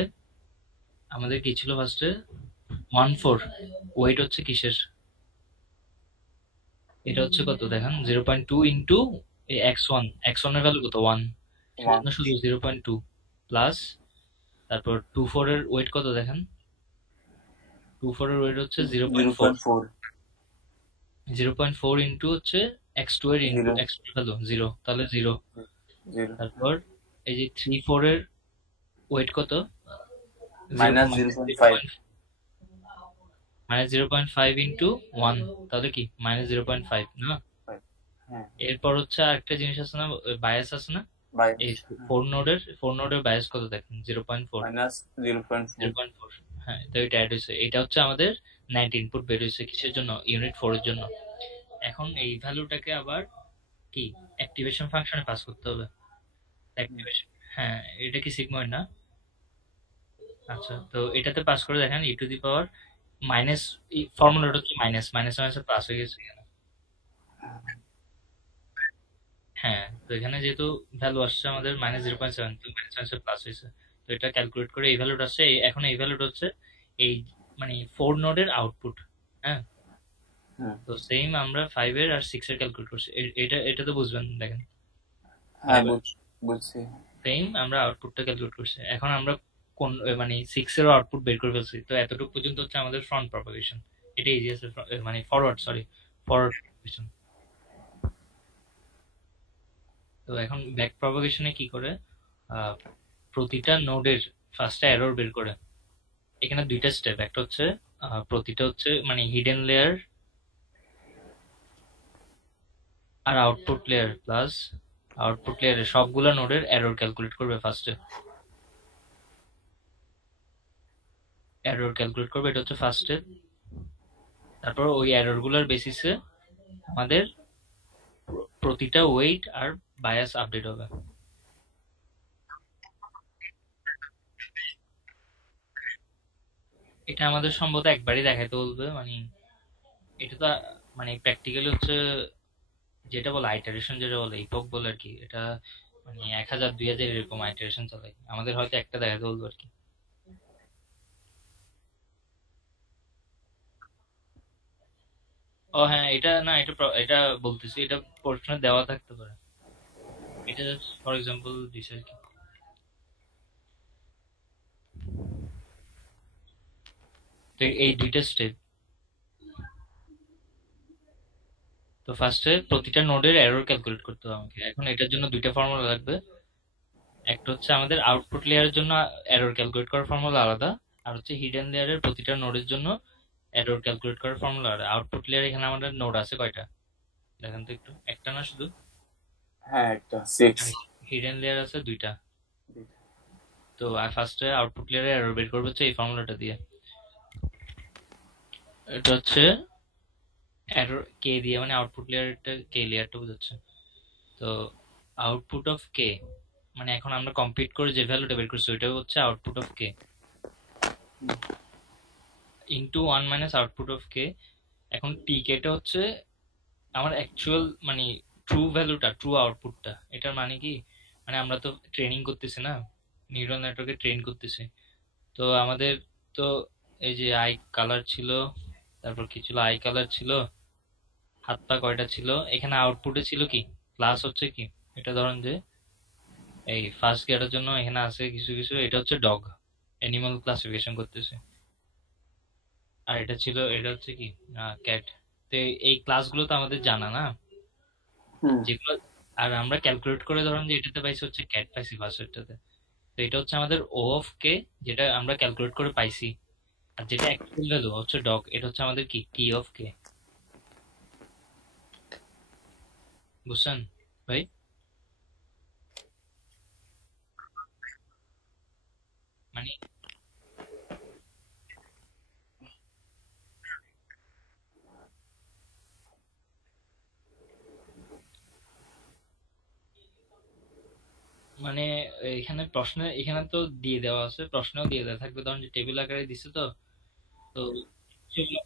আমাদের কি ছিল ফার্স্টে? 14। ওয়েট হচ্ছে কিসের? এটা হচ্ছে কত দেখেন, 0.2 ইন্টু x1। x1 এর ভ্যালু কত? 1। ওয়ান সেজন্য শুধু 0.2 প্লাস, তারপর 24 এর ওয়েট কত দেখেন? 24 এর ওয়েট হচ্ছে zero zero point four point four 0.4 into হচ্ছে x2 এর জিরো ইনপুট, x2 এর ভ্যালু 0, তাহলে 0। জিরো তারপর এই যে 3 4 এর ওয়েট কত? 0 minus zero point five -0.5 into 1, তাহলে কি -0.5 না? হ্যাঁ, এরপর হচ্ছে আরেকটা জিনিস আছে না, বায়াস আছে না? এই বাইশ ফোর নোডের বায়াস কত দেখেন? 0.4। মাইনাস 0.4। 0.4, হ্যাঁ। তো এটা অ্যাড হয়েছে, এটা হচ্ছে আমাদের নেট ইনপুট বের হয়েছে কিসের জন্য? ইউনিট 4 এর জন্য। এখন এই ভ্যালুটাকে আবার কি অ্যাক্টিভেশন ফাংশনে পাস করতে হবে। অ্যাক্টিভেশন, হ্যাঁ। এটা কি সিগময়েড না? আচ্ছা, তো এটাতে পাস করে দেখেন ই টু দি পাওয়ার মাইনাস, ফর্মুলাটা হচ্ছে মাইনাস মাইনাস মাইনাসে প্লাস হয়ে গেছে এখানে। হ্যাঁ, তো এখানে যেহেতু ভ্যালু আসছে আমাদের -0.7, তো মাইনাস প্লাস হয়েছে। তো এটা ক্যালকুলেট করে এই ভ্যালুটা আসছে। এখন এই ভ্যালুটা হচ্ছে এই মানে ফোর নোডের আউটপুট। হ্যাঁ, হুম, তো সেম আমরা 5 এর আর 6 এর ক্যালকুলেট করছি। এটা এটা তো বুঝবেন দেখেন, মানে হ্যাঁ, বুঝছি। সেম আমরা আউটপুটটা ক্যালকুলেট করছি। এখন আমরা কোন মানে 6 এর আউটপুট বের করে ফেলছি। তো এতটুকু পর্যন্ত হচ্ছে আমাদের ফ্রন্ট প্রপাগেশন। এটা ইজি আছে, মানে ফরওয়ার্ড, সরি, ফরওয়ার্ড প্রপাগেশন। তো এখন ব্যাক প্রপাগেশনে কি করে? আহ, প্রতিটা নোডের ফার্স্টে এরর বের করে। এখানে দুইটা স্টেপ, একটা হচ্ছে প্রতিটা হচ্ছে মানে হিডেন লেয়ার আর আউটপুট লেয়ার প্লাস আউটপুট লেয়ারের সবগুলা নোডের এরর ক্যালকুলেট করবে ফার্স্টে। এরর ক্যালকুলেট করবে, এটা হচ্ছে ফার্স্ট স্টেপ। তারপর ওই এরর গুলার বেসিসে আমাদের প্রতিটা ওয়েট আর বায়াস আপডেট হবে। এটা আমাদের সম্ভবত একবারই দেখাইতে বলবে, মানে এটা তো মানে প্র্যাকটিক্যালি হচ্ছে যেটা বলে আইটারেশন, যেটা বলে ইপক বলে আর কি। এটা মানে 1000 2000 এরকম আইটারেশন চালাই, আমাদের হয়তো একটা দেখাতে বলবো আর কি। ও হ্যাঁ, এটা না, এটা বলতেছি, এটা প্রশ্নে দেওয়া থাকতে পারে। এটা জাস্ট ফর এক্সাম্পল দিছে আর কি। তো এই দুইটা স্টেপ। তো ফার্স্টে প্রতিটা নোডের এরর ক্যালকুলেট করতে হবে আমাকে। এখন এটার জন্য দুইটা ফর্মুলা লাগবে। একটা হচ্ছে আমাদের আউটপুট লেয়ারের জন্য এরর ক্যালকুলেট করার ফর্মুলা আলাদা, আর হচ্ছে হিডেন লেয়ারের প্রতিটা নোডের জন্য এরর ক্যালকুলেট করার ফর্মুলা আলাদা। আউটপুট লেয়ার এখানে আমাদের নোড আছে কয়টা দেখেন তো একটু? একটা না শুধু? হ্যাঁ, একটা 6। আর হিডেন লেয়ার আছে দুইটা। তো ফার্স্টে আউটপুট লেয়ারে এরর বের করবে হচ্ছে এই ফর্মুলাটা দিয়ে। এটা হচ্ছে এরর কে দিয়ে, মানে আউটপুট লেয়ারটা কে লেয়ারটা বোঝাচ্ছে। তো আউটপুট অফ কে, মানে এখন আমরা কম্পিট করে যে ভ্যালুটা বের করছি ওইটা হচ্ছে output of K into 1 minus output of K. এখন টি কেটা হচ্ছে আমার অ্যাকচুয়াল মানে ট্রু ভ্যালুটা, ট্রু আউটপুটটা, এটার মানে কি, মানে আমরা তো ট্রেনিং করতেছি না, নিউরাল নেটওয়ার্কে ট্রেন করতেছি। তো আমাদের তো এই যে আই কালার ছিল, তারপর কি ছিল, আই কালার ছিল, হাত পা কয়টা ছিল, এখানে আউটপুটে ছিল কি, ক্লাস হচ্ছে কি, এটা ধরেন যে এই ফার্স্ট গেটার জন্য এখানে আছে কিছু কিছু, এটা হচ্ছে ডগ, অ্যানিমাল ক্লাসিফিকেশন করতেছে। আর এটা ছিল, এটা হচ্ছে কি, ক্যাট। তো এই ক্লাসগুলো তো আমাদের জানা না, হুম। যেগুলো, আর আমরা ক্যালকুলেট করে ধরেন যে এটাতে পাইছি হচ্ছে ক্যাট পাইছি ফার্স্টেরটাতে। তো এটা হচ্ছে আমাদের ও অফ কে, যেটা আমরা ক্যালকুলেট করে পাইছি। আর যেটা অ্যাকচুয়াল ভ্যালু হচ্ছে ডগ, এটা হচ্ছে আমাদের কি, টি অফ কে। বুঝছেন ভাই? মানে মানে এখানে প্রশ্নে, এখানে তো দিয়ে দেওয়া আছে, প্রশ্নেও দিয়ে দেওয়া থাকবে, ধরুন যে টেবিল আকারে দিছে তো। তো সেগুলো,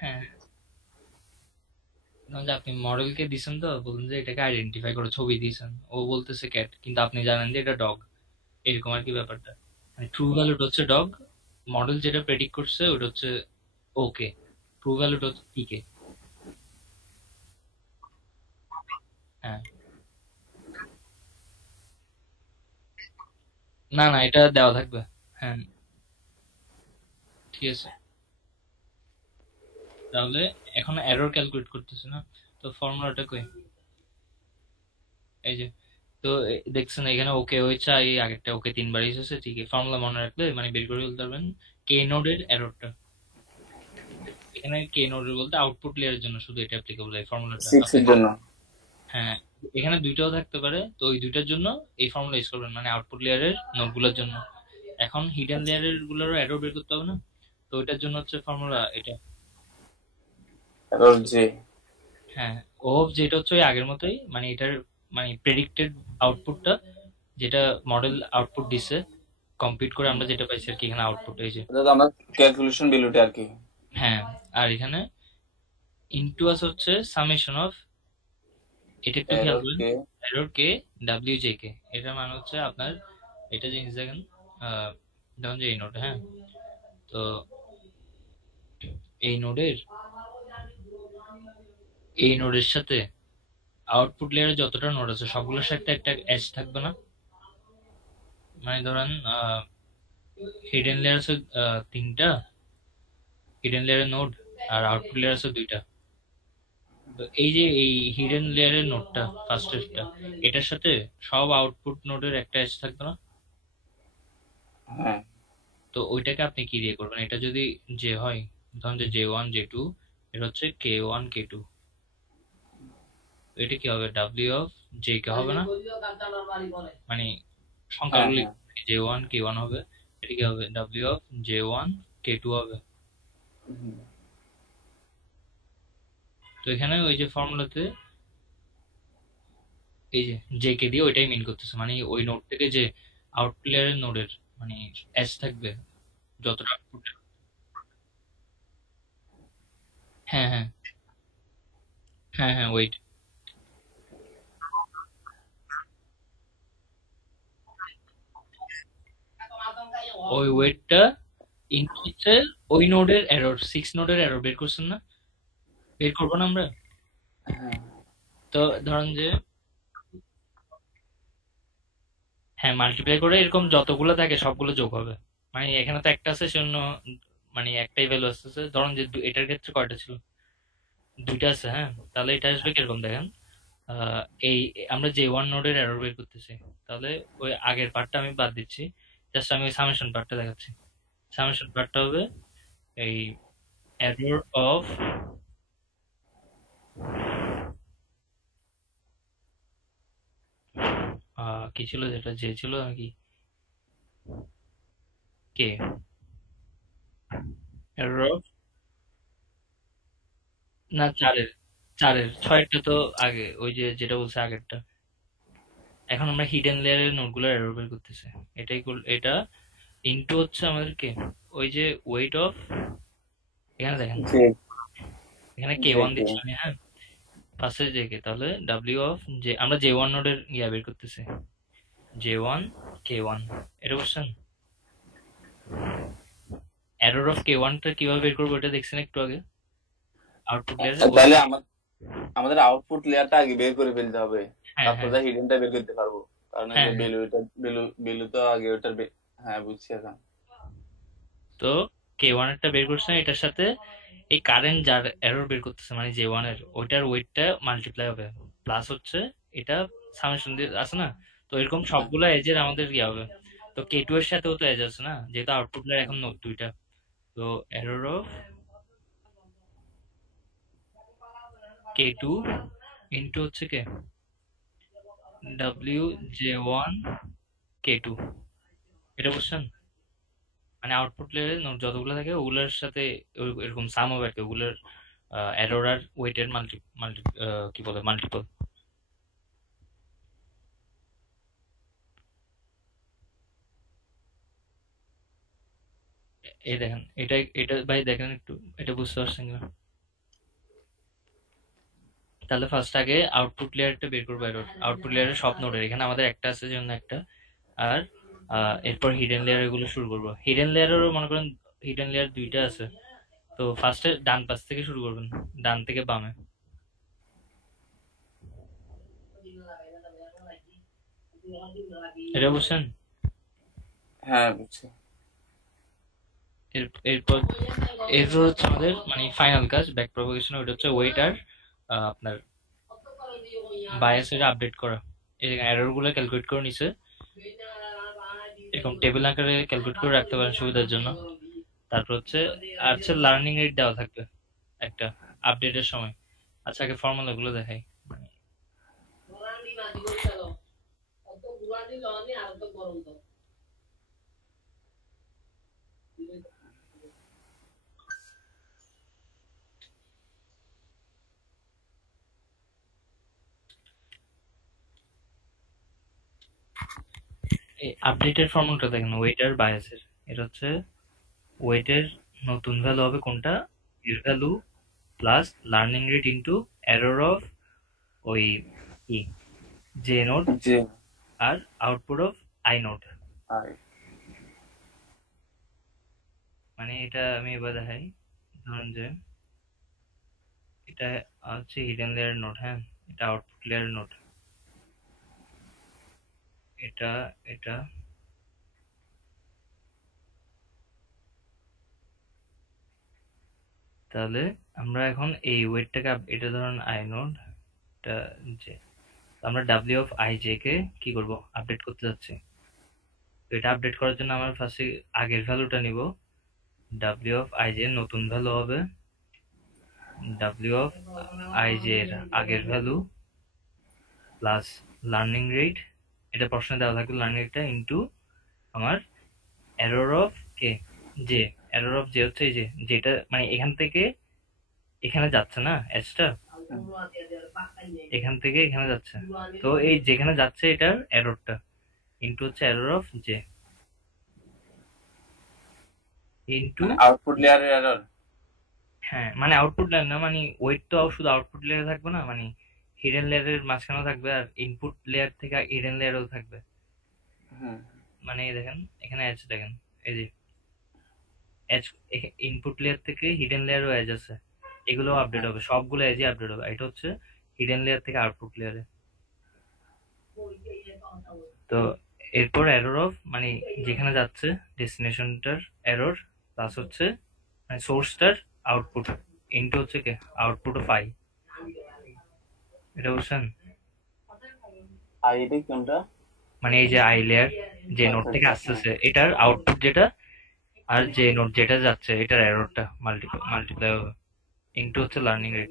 হ্যাঁ, ধরুন যে আপনি মডেলকে দিছেন, তো বলুন যে এটাকে আইডেন্টিফাই করে ছবি দিয়েছেন, ও বলতেছে ক্যাট, কিন্তু আপনি জানেন যে এটা ডগ, এরকম আর কি ব্যাপারটা। মানে ট্রু ভ্যালুটা হচ্ছে ডগ, মডেল যেটা প্রেডিক্ট করছে ওটা হচ্ছে ওকে, ট্রু ভ্যালুটা হচ্ছে টিকে। হ্যাঁ, না না, এটা দেওয়া থাকবে। হ্যাঁ, ঠিক আছে। তাহলে এখন এরর ক্যালকুলেট করতেছে না, তো ফর্মুলাটা কই, এই যে। তো দেখছেন এখানে ওকে হয়েছে, এই আগেরটা ওকে তিনবার এসেছে, ঠিক আছে, ফর্মুলা মনে রাখলে মানে বের করে ফেলতে পারবেন কে নোডের এররটা। এখানে কে নোডের বলতে আউটপুট লেয়ারের জন্য শুধু এটা অ্যাপ্লিকেবল, এই ফর্মুলাটা 6 আপনি, এর জন্য। হ্যাঁ, এখানে দুইটাও থাকতে পারে, তো ওই দুইটার জন্য এই ফর্মুলা ইউজ করবেন, মানে আউটপুট লেয়ারের নোডগুলোর জন্য। এখন হিডেন লেয়ারের গুলোরও এরর বের করতে হবে না, তো ওইটার জন্য হচ্ছে ফর্মুলা এটা। এরর যে। হ্যাঁ, ও যেটা হচ্ছে ওই আগের মতোই, মানে এটার মানে প্রেডিক্টেড আউটপুটটা, যেটা মডেল আউটপুট দিছে, কম্পিউট করে আমরা যেটা পাইছি আর কি, এখানে আউটপুট এই যে। অর্থাৎ আমরা ক্যালকুলেশন ভ্যালুটা আর কি। হ্যাঁ, আর এখানে ইনটু আছে হচ্ছে সামেশন অফ, এটা একটু খেয়াল এরর করবেন, K. Error K W J K, এটা মানে হচ্ছে আপনার, এটা জিনিস দেখেন, আহ, ধরুন যে এই নোট, হ্যাঁ, তো এই নোডের, এই নোডের সাথে আউটপুট লেয়ারে যতটা নোড আছে সবগুলোর সাথে একটা এজ থাকবে না, মানে ধরেন হিডেন লেয়ার আছে তিনটা, হিডেন লেয়ারের নোড, আর আউটপুট লেয়ার আছে দুইটা। তো এই যে এই হিডেন লেয়ারের নোডটা, ফার্স্টেরটা, এটার সাথে সব আউটপুট নোডের একটা এজ থাকবে না। হ্যাঁ। তো ওইটাকে আপনি কি দিয়ে করবেন, এটা যদি যে হয়, ধরুন যে জে ওয়ান জে টু, এটা হচ্ছে কে ওয়ান কে টু, এটা কি হবে, ডাব্লিউ অফ জে কে হবে না, মানে হ্যাঁ। সংখ্যাগুলো হ্যাঁ। জে ওয়ান কে ওয়ান হবে, এটা কি হবে, W of J one K two হবে। হুম। তো এখানে ওই যে ফর্মুলাতে এই যে জে কে দিয়ে ওইটাই মিন করতেছে, মানে ওই নোড থেকে যে আউটপুট লেয়ারের নোডের মানে এস থাকবে, যতটা আউটপুট। হ্যাঁ হ্যাঁ, হ্যাঁ হ্যাঁ, ওয়েট, ওই ওয়েটটা ইনটু হচ্ছে ওই নোডের এরর, সিক্স নোডের এরর বের করছেন না, বের করবো না আমরা। হ্যাঁ। তো ধরেন যে, হ্যাঁ, মাল্টিপ্লাই করে এরকম যতগুলো থাকে সবগুলো যোগ হবে, মানে এখানে তো একটা আছে সেজন্য, মানে একটাই ভ্যালু আসতেছে, ধরুন যে এটার ক্ষেত্রে কয়টা ছিল, দুইটা আছে, হ্যাঁ, তাহলে এটা আসবে কিরকম দেখেন, আহ, এই আমরা যে ওয়ান নোডের এরর বের করতেছি, তাহলে ওই আগের পার্টটা আমি বাদ দিচ্ছি, জাস্ট আমি সামেশন পার্টটা দেখাচ্ছি। সামেশন পার্টটা হবে এই এরর অফ, কি ছিল যেটা, যে ছিল নাকি কে, এরর অফ, না চারের, চারের ছয়টা তো আগে, ওই যে যেটা বলছে আগেরটা। এখন আমরা হিডেন লেয়ারের নোটগুলো এরর বের করতেছি, এটা ইনটু হচ্ছে আমাদেরকে ওই যে ওয়েট অফ, এখানে দেখেন, জি। এখানে কে জে ওয়ান কে। দিচ্ছি আমি, হ্যাঁ, ফার্স্টে জে কে, তাহলে ডাব্লিউ অফ জে, আমরা জে ওয়ান নোডের ইয়া বের করতেছি, জে ওয়ান কে ওয়ান। এটা বুঝছেন? এরর অফ কে ওয়ানটা কিভাবে বের করবো এটা দেখছেন একটু আগে আউটপুট লেয়ারে ওই। তাহলে আমাদের আউটপুট লেয়ারটা আগে বের করে ফেলতে হবে, হ্যাঁ তারপর হ্যাঁ যা হিডেনটা বের করতে পারবো। কারণ এই হ্যাঁ যে হ্যাঁ। বেলু তো আগে ওটার হ্যাঁ, বুঝছি এখন। তো কে ওয়ান এরটা বের করছেন, এটার সাথে এই কারেন্ট যার এরর বের করতেছে মানে জে ওয়ান এর ওইটার ওয়েটটা মাল্টিপ্লাই হবে, প্লাস হচ্ছে এটা সামেশন দিয়ে আছে না, তো এরকম হ্যাঁ, সবগুলা এজের আমাদের ইয়ে হবে। তো কে টু এর সাথেও তো এজ আছে না, যেহেতু আউটপুট লেয়ার এখন দুইটা। তো error of K two into হচ্ছে K W J one K two. এটা বুঝছেন? মানে আউটপুট লেয়ারে নোট যতগুলো থাকে ওগুলোর সাথে এরকম সাম হবে আর কি, ওগুলোর এরর আর ওয়েটের মাল্টি মাল্টি কি বলে মাল্টিপল। এই দেখেন, এটা ভাই দেখেন একটু, এটা বুঝতে পারছেন কিনা? তাহলে ফার্স্ট আগে আউটপুট লেয়ারটা বের করবো, এরর আউটপুট লেয়ারের সব নোডের, এখানে আমাদের একটা আছে জন্য একটা। আর এরপর হিডেন লেয়ার এগুলো শুরু করবো। হিডেন লেয়ারেরও মনে করেন হিডেন লেয়ার দুইটা আছে। তো ফার্স্টে ডান পাশ থেকে শুরু করবেন, ডান থেকে বামে। এটা বুঝছেন? হ্যাঁ, বুঝছি। এরপর এরপর হচ্ছে আমাদের মানে ফাইনাল কাজ ব্যাক প্রপাগেশন, ওটা হচ্ছে ওয়েট আর আপনার বায়াসের আপডেট করা। এই এরর গুলো ক্যালকুলেট করে নিছে, এরকম টেবিল আকারে ক্যালকুলেট করে রাখতে পারেন সুবিধার জন্য। তারপর হচ্ছে আর হচ্ছে লার্নিং রেট দেওয়া থাকবে একটা আপডেটের সময়। আচ্ছা আগে ফর্মুলা গুলো দেখাই। এই আপডেটের ফর্মুলাটা দেখেন, ওয়েট আর বায়াসের। এটা হচ্ছে ওয়েটের নতুন ভ্যালু হবে কোনটা, এর value plus learning rate into error of ওই কি জে নোড যে আর output of I node. I. মানে এটা আমি এবার দেখাই, ধরুন যে এটা হচ্ছে হিডেন লেয়ার নোড, হ্যাঁ, এটা আউটপুট লেয়ার নোড, এটা এটা তাহলে আমরা এখন এই ওয়েটটাকে এটা ধরুন আই নোড, এটা জে, আমরা W of I J K কি করব, আপডেট করতে যাচ্ছি। তো এটা আপডেট করার জন্য আমরা ফার্স্টে আগের ভ্যালুটা নিব, ডাব্লিউ অফ আই জে নতুন ভ্যালু হবে ডাব্লিউ অফ আই জে এর আগের ভ্যালু প্লাস লার্নিং রেট, এটা প্রশ্নে দেওয়া থাকবে লার্নিং রেটটা ইনটু আমার error of K J, error of J হচ্ছে এই যে যেটা মানে এখান থেকে এখানে যাচ্ছে না এসটা, এখান থেকে এখানে যাচ্ছে, তো এই যেখানে যাচ্ছে এটার এররটা ইনটু হচ্ছে এরর অফ জে ইনটু। মানে আউটপুট লেয়ারের এরর। হ্যাঁ মানে আউটপুট লেয়ার না, মানে ওয়েট তো শুধু আউটপুট লেয়ারে থাকবে না, মানে হিডেন লেয়ারের মাঝখানেও থাকবে আর ইনপুট লেয়ার থেকে হিডেন লেয়ারেও থাকবে। হুম। মানে এই দেখেন এখানে এজ দেখেন, এই যে এজ ইনপুট লেয়ার থেকে হিডেন লেয়ারও এজ আছে, এগুলো আপডেট হবে, সবগুলো এজই আপডেট হবে। এটা হচ্ছে হিডেন লেয়ার থেকে আউটপুট লেয়ারে। তো এরপর এরর অফ মানে যেখানে যাচ্ছে ডেস্টিনেশনটার এরর প্লাস হচ্ছে মানে সোর্সটার আউটপুট ইনটু হচ্ছে কে আউটপুট অফ আই। এটা বুঝছেন? আই এটা কোনটা? মানে এই যে আই লেয়ার যে নোড আচ্ছা থেকে আচ্ছা, হ্যাঁ। আসতেছে এটার আউটপুট যেটা, আর যে নোড যেটা যাচ্ছে এটার এররটা মাল্টিপ্লাই হবে ইনটু হচ্ছে লার্নিং রেট।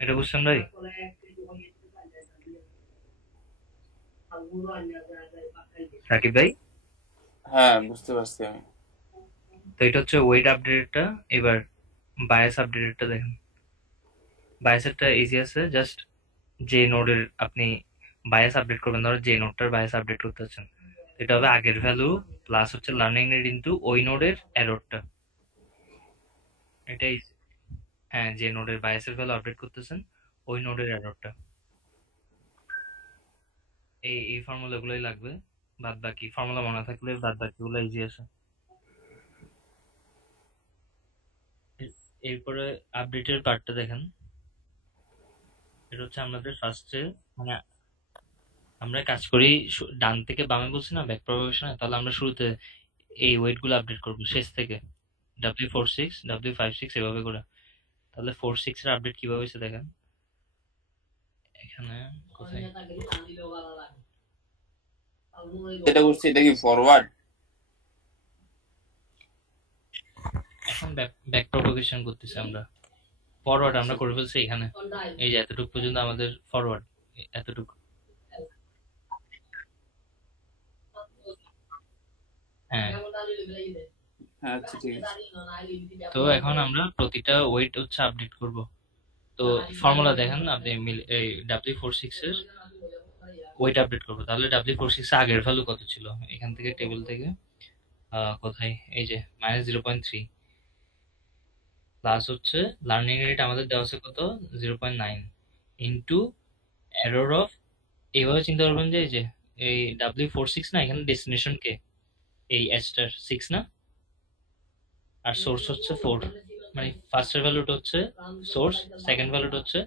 এটা বুঝছেন ভাই? রাকিব ভাই? হ্যাঁ, বুঝতে পারছি আমি। তো এটা হচ্ছে ওয়েট আপডেটটা। এবার বায়াস আপডেটটা দেখেন, বায়াসেরটা ইজি আছে, জাস্ট যে নোডের আপনি বায়াস আপডেট করবেন, ধরো যে নোডটার বায়াস আপডেট করতে হচ্ছেন, এটা হবে আগের ভ্যালু প্লাস হচ্ছে লার্নিং রেট ইনটু ওই নোডের এররটা, এটাই। হ্যাঁ, যে নোডের বায়াসের ভ্যালু আপডেট করতেছেন ওই নোডের এররটা। এই ফর্মুলা গুলোই লাগবে, বাদ বাকি ফর্মুলা মনে থাকলে বাদ বাকি গুলো ইজি আছে। এরপরে আপডেটের পার্টটা দেখেন, এটা হচ্ছে আমাদের ফার্স্টে, মানে আমরা কাজ করি ডান থেকে বামে বলছি না ব্যাক প্রপাগেশনে, তাহলে আমরা শুরুতে এই ওয়েট গুলো আপডেট করবো শেষ থেকে, W46 W56 এভাবে করে। তাহলে 46 এর আপডেট কিভাবে হয়েছে দেখেন এখানে, কোথায় যেটা করছি এটা কি ফরওয়ার্ড? এখন ব্যাক প্রপাগেশন করতেছি আমরা, ফরওয়ার্ড আমরা করে ফেলছি এখানে, এই যে এতটুকু পর্যন্ত আমাদের ফরওয়ার্ড, এতটুকু। হ্যাঁ, হ্যাঁ আচ্ছা ঠিক আছে। তো এখন আমরা প্রতিটা ওয়েট হচ্ছে আপডেট করব। তো ফর্মুলা দেখেন আপনি এই W46 এর ওয়েট আপডেট করবো, তাহলে W46 এর আগের ভ্যালু কত ছিল, এখান থেকে টেবিল থেকে কোথায়, এই যে -0.3 প্লাস হচ্ছে লার্নিং রেট আমাদের দেওয়া আছে কত, 0.9 ইন্টু এরর অফ, এইভাবে চিন্তা করবেন যে এই যে এই W46 না, এখানে ডেস্টিনেশন কে এই এস্টার 6 না, আর সোর্স হচ্ছে 4, মানে ফার্স্টের ভ্যালুটা হচ্ছে সোর্স, সেকেন্ড ভ্যালুটা হচ্ছে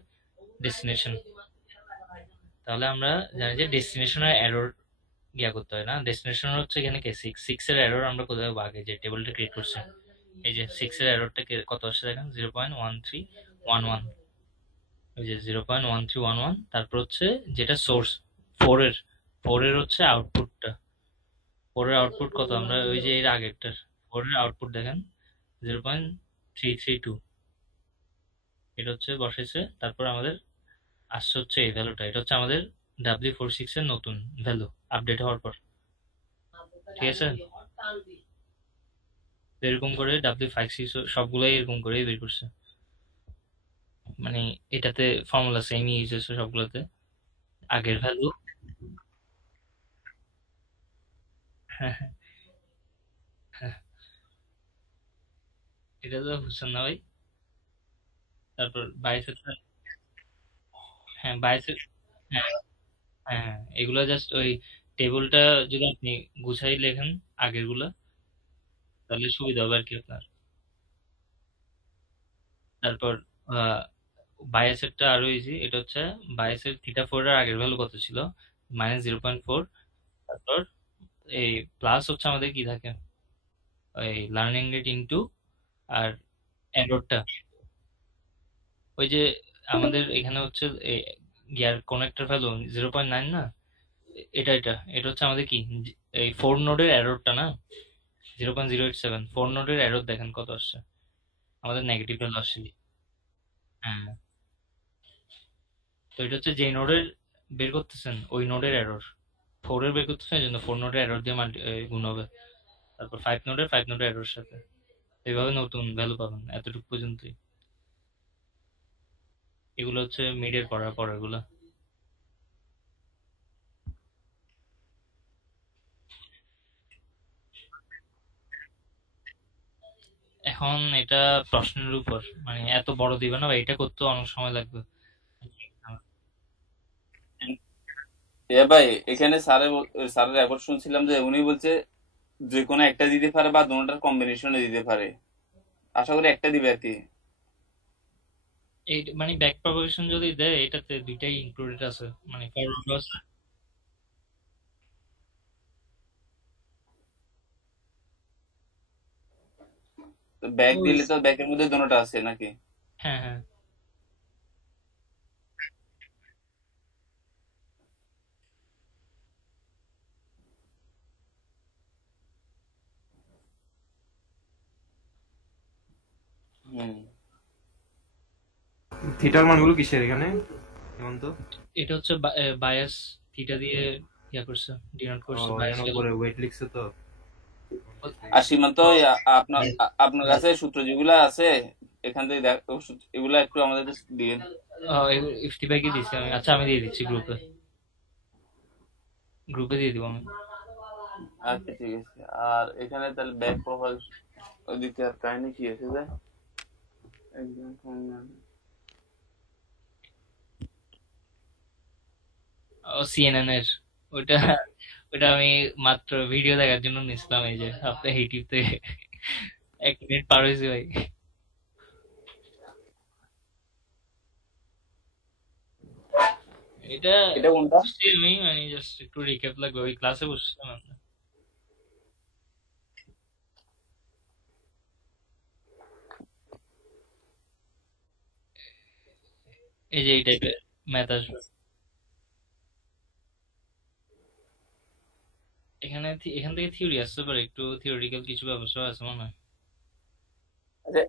ডেস্টিনেশন। তাহলে আমরা জানি যে ডেস্টিনেশনের এরর ইয়া করতে হয় না, ডেস্টিনেশন হচ্ছে এখানে কে 6 এর এরর আমরা কোথায় পাবো, আগে যে টেবিলটা ক্রিয়েট করছি, এই যে 6 এর এররটা কত আসছে দেখেন, 0.1311, ওই যে 0.1311, তারপর হচ্ছে যেটা সোর্স 4 এর, 4 এর হচ্ছে আউটপুটটা, 4 এর আউটপুট কত, আমরা ওই যে এর আগেরটার 4 এর আউটপুট দেখেন 0.332, এটা হচ্ছে বসাইছে, তারপর আমাদের আসছে হচ্ছে এই ভ্যালুটা, এটা হচ্ছে আমাদের W46 এর নতুন ভ্যালু আপডেট হওয়ার পর, ঠিক আছে। তো এরকম করে W56 সবগুলোই এরকম করেই বের করছে, মানে এটাতে ফর্মুলা সেমই ইউজ হচ্ছে সবগুলোতে, আগের ভ্যালু। হ্যাঁ, হ্যাঁ, হ্যাঁ, এটা তো বুঝছেন না ভাই। তারপর বাইসের, হ্যাঁ বাইসের, হ্যাঁ, হ্যাঁ, হ্যাঁ, এগুলো জাস্ট ওই টেবিলটা যদি আপনি গুছাই লেখেন আগের গুলা, তাহলে সুবিধা হবে আর কি আপনার। তারপর বায়াসেরটা আরো ইজি, এটা হচ্ছে বায়াসের θ4 এর আগের ভ্যালু কত ছিল, -0.4, তারপর এই প্লাস হচ্ছে আমাদের কি থাকে, ওই লার্নিং রেট ইনটু আর এররটা, ওই যে আমাদের এখানে হচ্ছে ইয়ার কোনেক্টর ভ্যালু 0.9 না, এটা হচ্ছে আমাদের কি, এই 4 নোডের এররটা না, 0.087, 4 নোডের এরর দেখেন কত আসছে, আমাদের নেগেটিভ ভ্যালু আসছে। হ্যাঁ, তো এটা হচ্ছে যে নোডের বের করতেছেন ওই নোডের এরর, 4 এর বের করতেছেন, এই জন্য 4 নোডের এরর দিয়ে গুণ হবে, তারপর 5 নোডের এরর সাথে, এইভাবে নতুন ভ্যালু পাবেন এতটুকু পর্যন্তই। এগুলো হচ্ছে মিডের পড়ার পড়াগুলো। এখন এটা প্রশ্নের উপর, মানে এত বড় দিবে না, বা এটা করতে অনেক সময় লাগবে। এ ভাই এখানে স্যারের রেকর্ড শুনছিলাম যে উনি বলছে যে কোনো একটা দিতে পারে বা দুটোটার কম্বিনেশনে দিতে পারে, আশা করি একটা দিবে আর কি। এই মানে ব্যাক প্রপাগেশন যদি দেয়, এটাতে দুইটাই ইনক্লুডেড আছে, মানে ফরওয়ার্ড আছে। তো ব্যাক ওই, দিলে তো ব্যাকের মধ্যে দুটোটা আছে নাকি? হ্যাঁ, হ্যাঁ, হুম। থিটার মানগুলো কিসের এখানে যেমন তো? এটা হচ্ছে বায়াস থিটা দিয়ে ইয়া করছে, ডিনোট ও, করছে বায়াস এখানে ভ্যালু। উপরে ওয়েট লিখছে তো। আর সীমান্ত আপনার কাছে সূত্র যেগুলা আছে এখান থেকে এগুলা একটু আমাদের দিবেন। ইফতিভাইকে দিচ্ছি আমি, আচ্ছা আমি দিয়ে দিচ্ছি গ্রুপে। গ্রুপে দিয়ে দিব আমি। আচ্ছা ঠিক আছে। আর এখানে তাহলে ব্যাক প্রোফাইল ওদিকে আর কাহিনী কি আছে যে একদম ও সিএনএন এর ওইটা, ওইটা আমি মাত্র ভিডিও দেখার জন্য নিছিলাম, এই যে আপনার ইউটিউব থেকে 1 মিনিট পার হয়েছে ভাই। এটা এটা কোনটা? বুঝছি আমি, মানে জাস্ট একটু রিক্যাপ লাগবে, ওই ক্লাসে বসছিলাম আমরা। এই যে এই টাইপের ম্যাথ আসবে এখানে, এখান থেকে থিওরি আসতে পারে, একটু থিওরিটিক্যাল কিছু ব্যবস্থা আছে মনে হয়। আচ্ছা,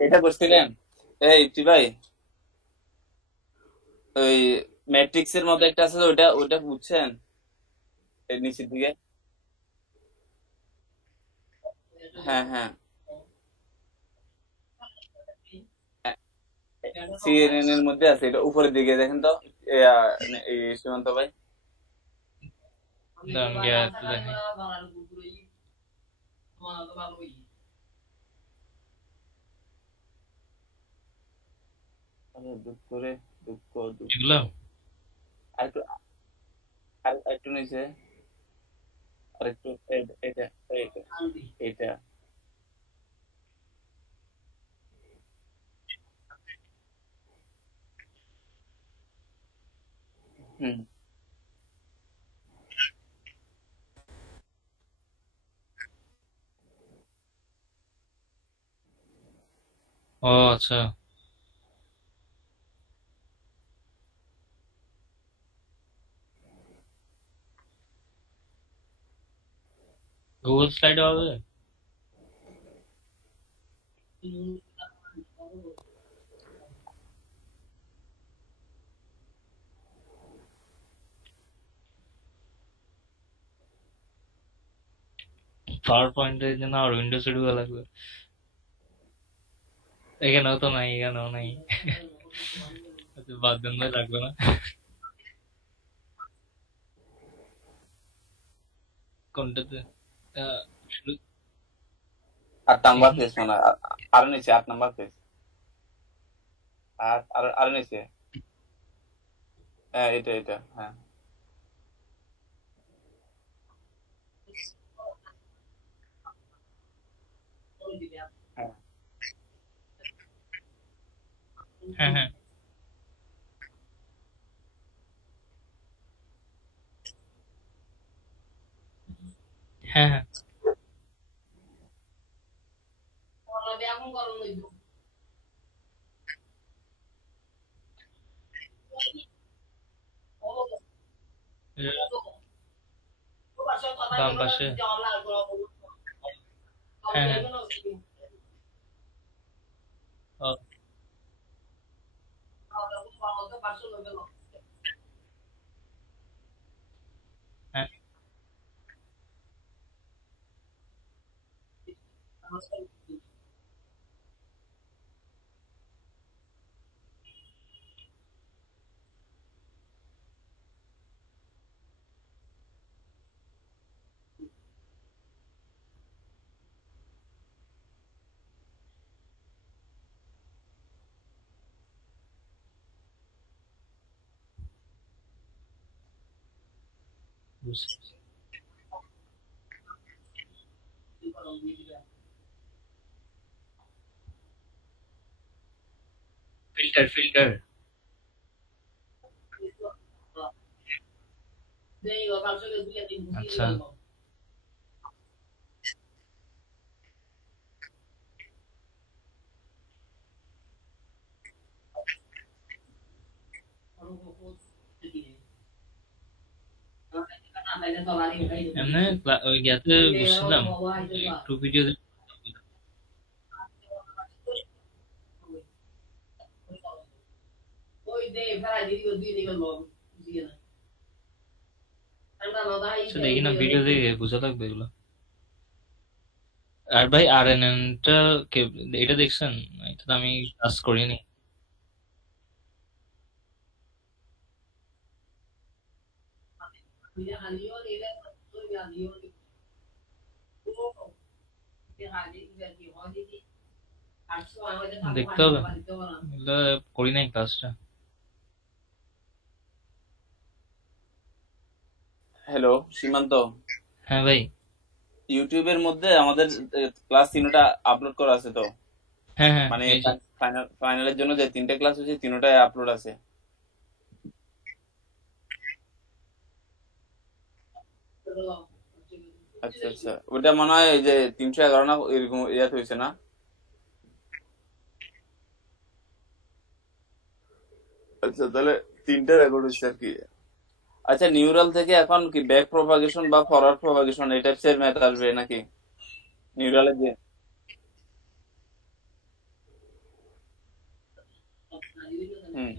এটা করছিলেন? এই তুই ভাই, ওই ম্যাট্রিক্স এর মতো একটা আছে, ওটা ওটা বুঝছেন এর নিচের দিকে? হ্যাঁ হ্যাঁ, সিএনএন এর মধ্যে আছে, এটা উপরের দিকে দেখেন তো। এই সীমান্ত ভাই, দাঁড়ান গিয়া একটু দেখাই। আরে দুঃখ করে, দুঃখ দুঃখ। এগুলো আরেকটু, আরেকটু নিচে, আরেকটু এটা এটা এটা। হুম। ও আচ্ছা, গুগল স্লাইড হবে। পাওয়ার পয়েন্টের জন্য আর উইন্ডোজ এর লাগবে। এখানেও তো নাই, এখানেও নাই। বাদ দেন ভাই, লাগবে না। কোনটাতে? আহ, শুরু- 8 নাম্বার এখানে পেজ মানে আরো নিচে, 8 নাম্বার পেজ। আর আরো আরো নিচে। হ্যাঁ এটা এটা, হ্যাঁ হ্যাঁ হ্যাঁ হ্যাঁ হ্যাঁ হ্যাঁ বাম পাশে। হ্যাঁ হ্যাঁ ও, হ্যাঁ বুঝছি। Filter filter. আচ্ছা, এমনি ওই ইয়াতে বুঝছিলাম, একটু ভিডিও। আচ্ছা, দেখি না, ভিডিও দেখে বোঝা লাগবে এগুলো। আর ভাই আর এন টা কে, এটা দেখছেন? এটা তো আমি কাজ করিনি। দেখতে হবে, এগুলো করি নাই ক্লাসটা। হ্যালো সীমান্ত, হ্যাঁ ভাই। ইউটিউবের মধ্যে আমাদের ক্লাস তিনটা আপলোড করা আছে তো, হ্যাঁ হ্যাঁ, মানে এই যে। ফাইনালের জন্য যে তিনটা ক্লাস হচ্ছে তিনটায় আপলোড আছে। আচ্ছা আচ্ছা, ওটা মনে হয় এই যে 311 না এরকম ইয়াতে হয়েছে না? আচ্ছা তাহলে তিনটা রেকর্ড হচ্ছে আর কি। আচ্ছা, নিউরাল থেকে এখন কি ব্যাক প্রপাগেশন বা ফরওয়ার্ড প্রপাগেশন এই টাইপসের ম্যাথ আসবে নাকি নিউরালের যে? হুম।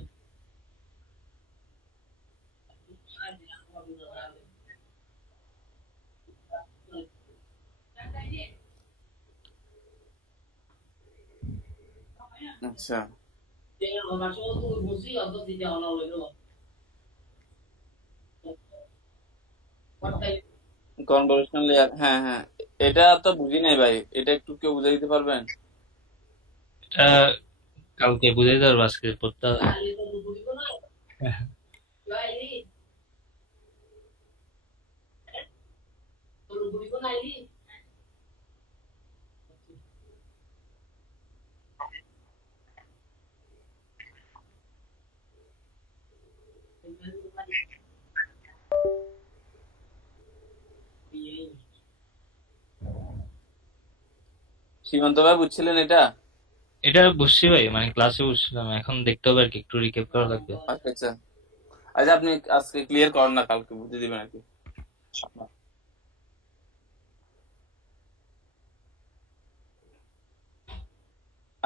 আচ্ছা, কনভলিউশন লেয়ার, হ্যাঁ হ্যাঁ, এটা তো বুঝি নাই ভাই, এটা একটু কেউ বুঝাই দিতে পারবেন? এটা কালকে বুঝাই দেওয়ার, আজকে পড়তে হবে। সীমান্ত ভাই বুঝছিলেন এটা? এটা বুঝছি ভাই, মানে ক্লাসে বুঝছিলাম, এখন দেখতে হবে আর কি, একটু রিক্যাপ করা লাগবে। আচ্ছা আচ্ছা। আচ্ছা আপনি আজকে ক্লিয়ার করেন না, কালকে বুঝে দিবেন আর কি।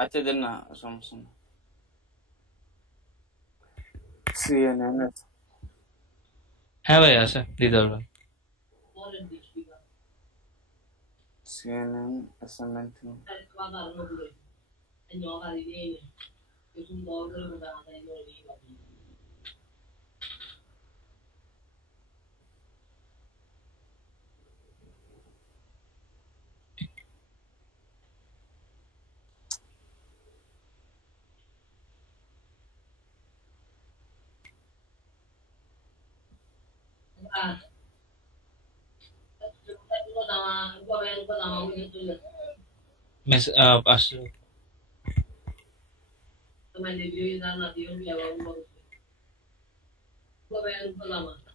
আচ্ছা দেন না, সমস্যা না। সিএনএন, হ্যাঁ ভাই, আছে, দিতে পারবেন। CNN assignment. আসছে।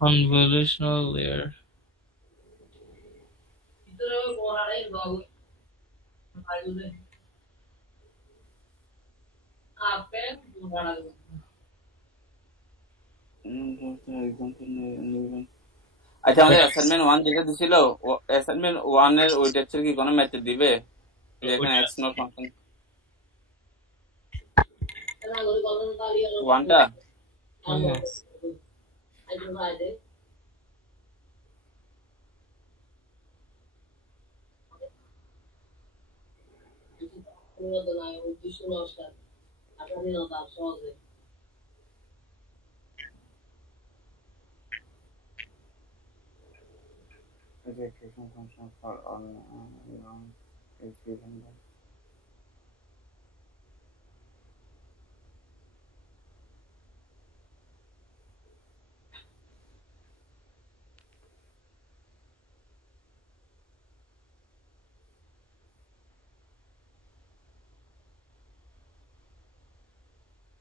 কনভলিউশনাল লেয়ার। আচ্ছা, আমাদের অ্যাসাইনমেন্ট ওয়ান যেটা দিছিল, অ্যাসাইনমেন্ট ওয়ান এর ওই টাইপসের কি কোনো মেথড দিবে? এই যে এখানে ওইটা। এক্স নট ফাংশন ওয়ানটা। হ্যাঁ, function for on is given by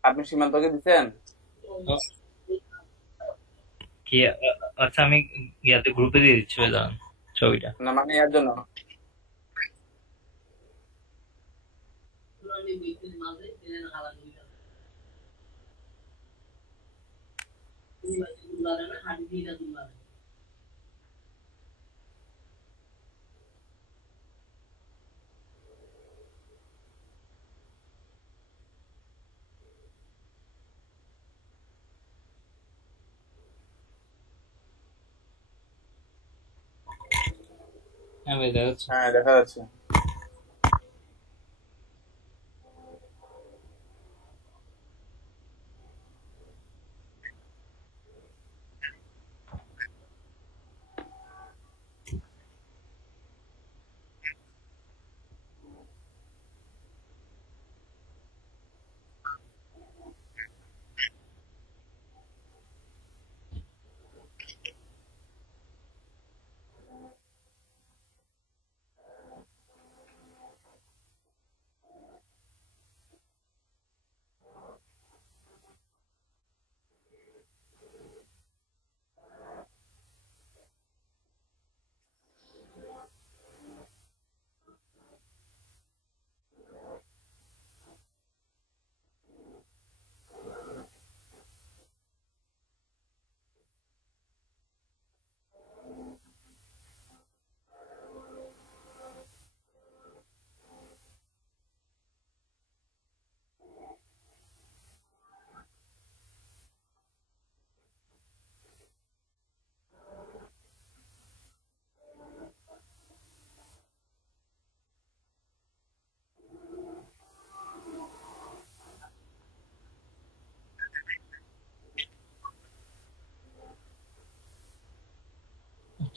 আপনি সীমান্তকে দিচ্ছেন? কি আচ্ছা, আমি ইয়াতে গ্রুপে দিয়ে দিচ্ছি ভাই, দাঁড়ান ছবিটা। না মানে এর জন্য। হ্যাঁ ভাই, দেখা যাচ্ছে। হ্যাঁ দেখা যাচ্ছে।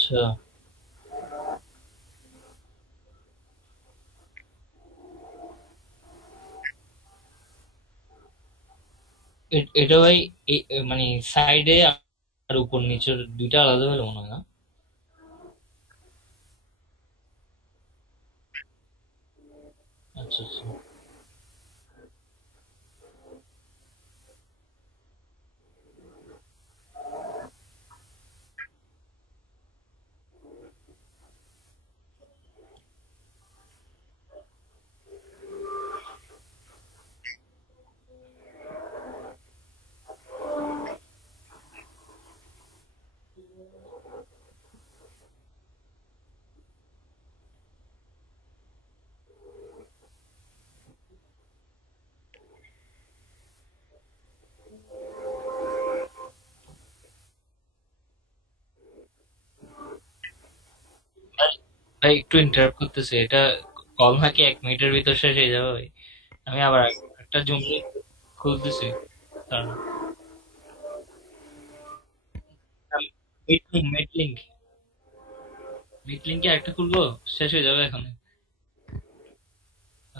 আচ্ছা, এটা ভাই মানে সাইডে আর উপর নিচের দুইটা আলাদা ভাবে মনে হয় না? আচ্ছা আচ্ছা। ভাই একটু ইন্টারাপ্ট করতেছে, এটা কল নাকি 1 মিনিটের ভিতর শেষ হয়ে যাবে ভাই? আমি আবার একটা জুম খুলতেছি, কারণ মিটলিং মিটলিং মিটলিংকে একটা খুলবো, শেষ হয়ে যাবে এখন।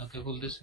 ওকে, খুলতেছি।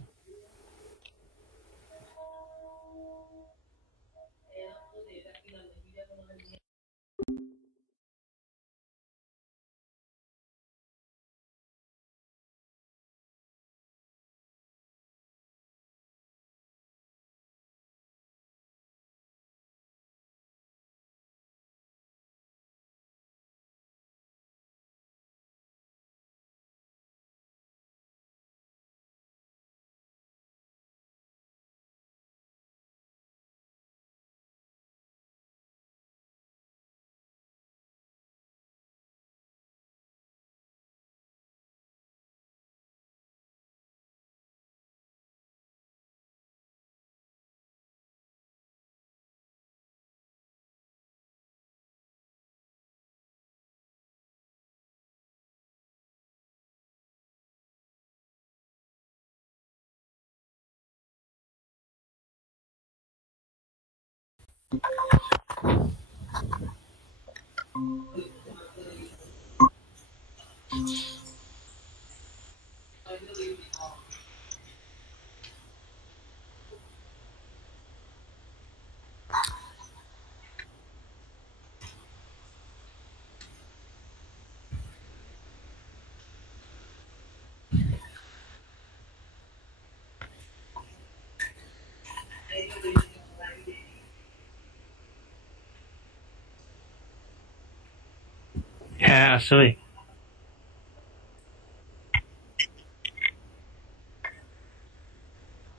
হ্যাঁ, আসছে ভাই।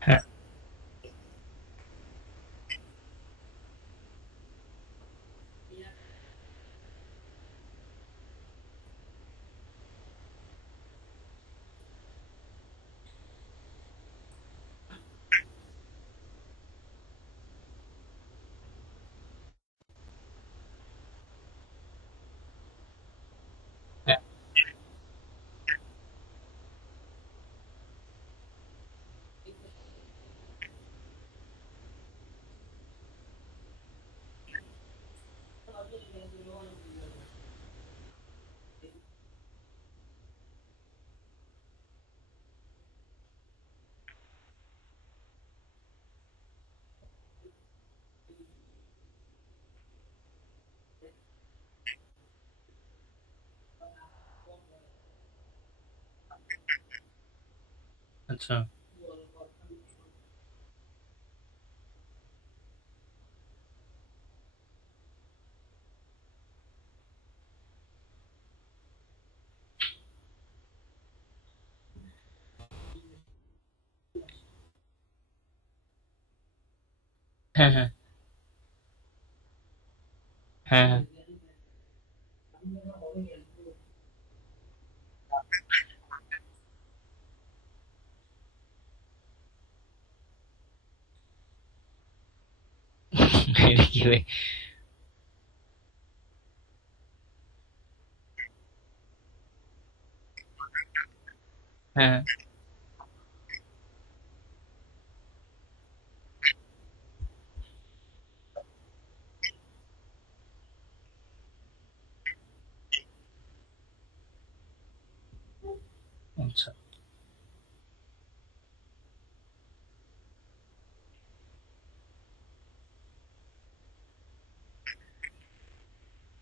হ্যাঁ হ্যাঁ। আচ্ছা। হ্যাঁ হ্যাঁ হ্যাঁ হ্যাঁ। এটা কি ভাই? হ্যাঁ হ্যাঁ। আচ্ছা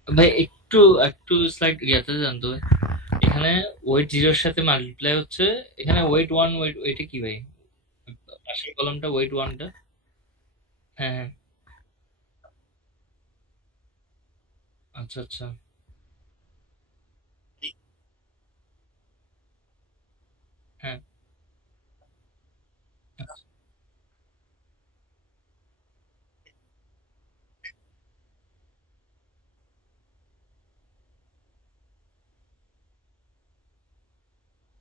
ভাই, একটু একটু স্লাইড ইয়াতে জানতো এখানে ওয়েট জিরোর সাথে মাল্টিপ্লাই হচ্ছে, এখানে ওয়েট ওয়ান, ওয়েট এটা কি ভাই? পাশের কলমটা ওয়েট ওয়ানটা। হ্যাঁ হ্যাঁ। আচ্ছা আচ্ছা। হ্যাঁ।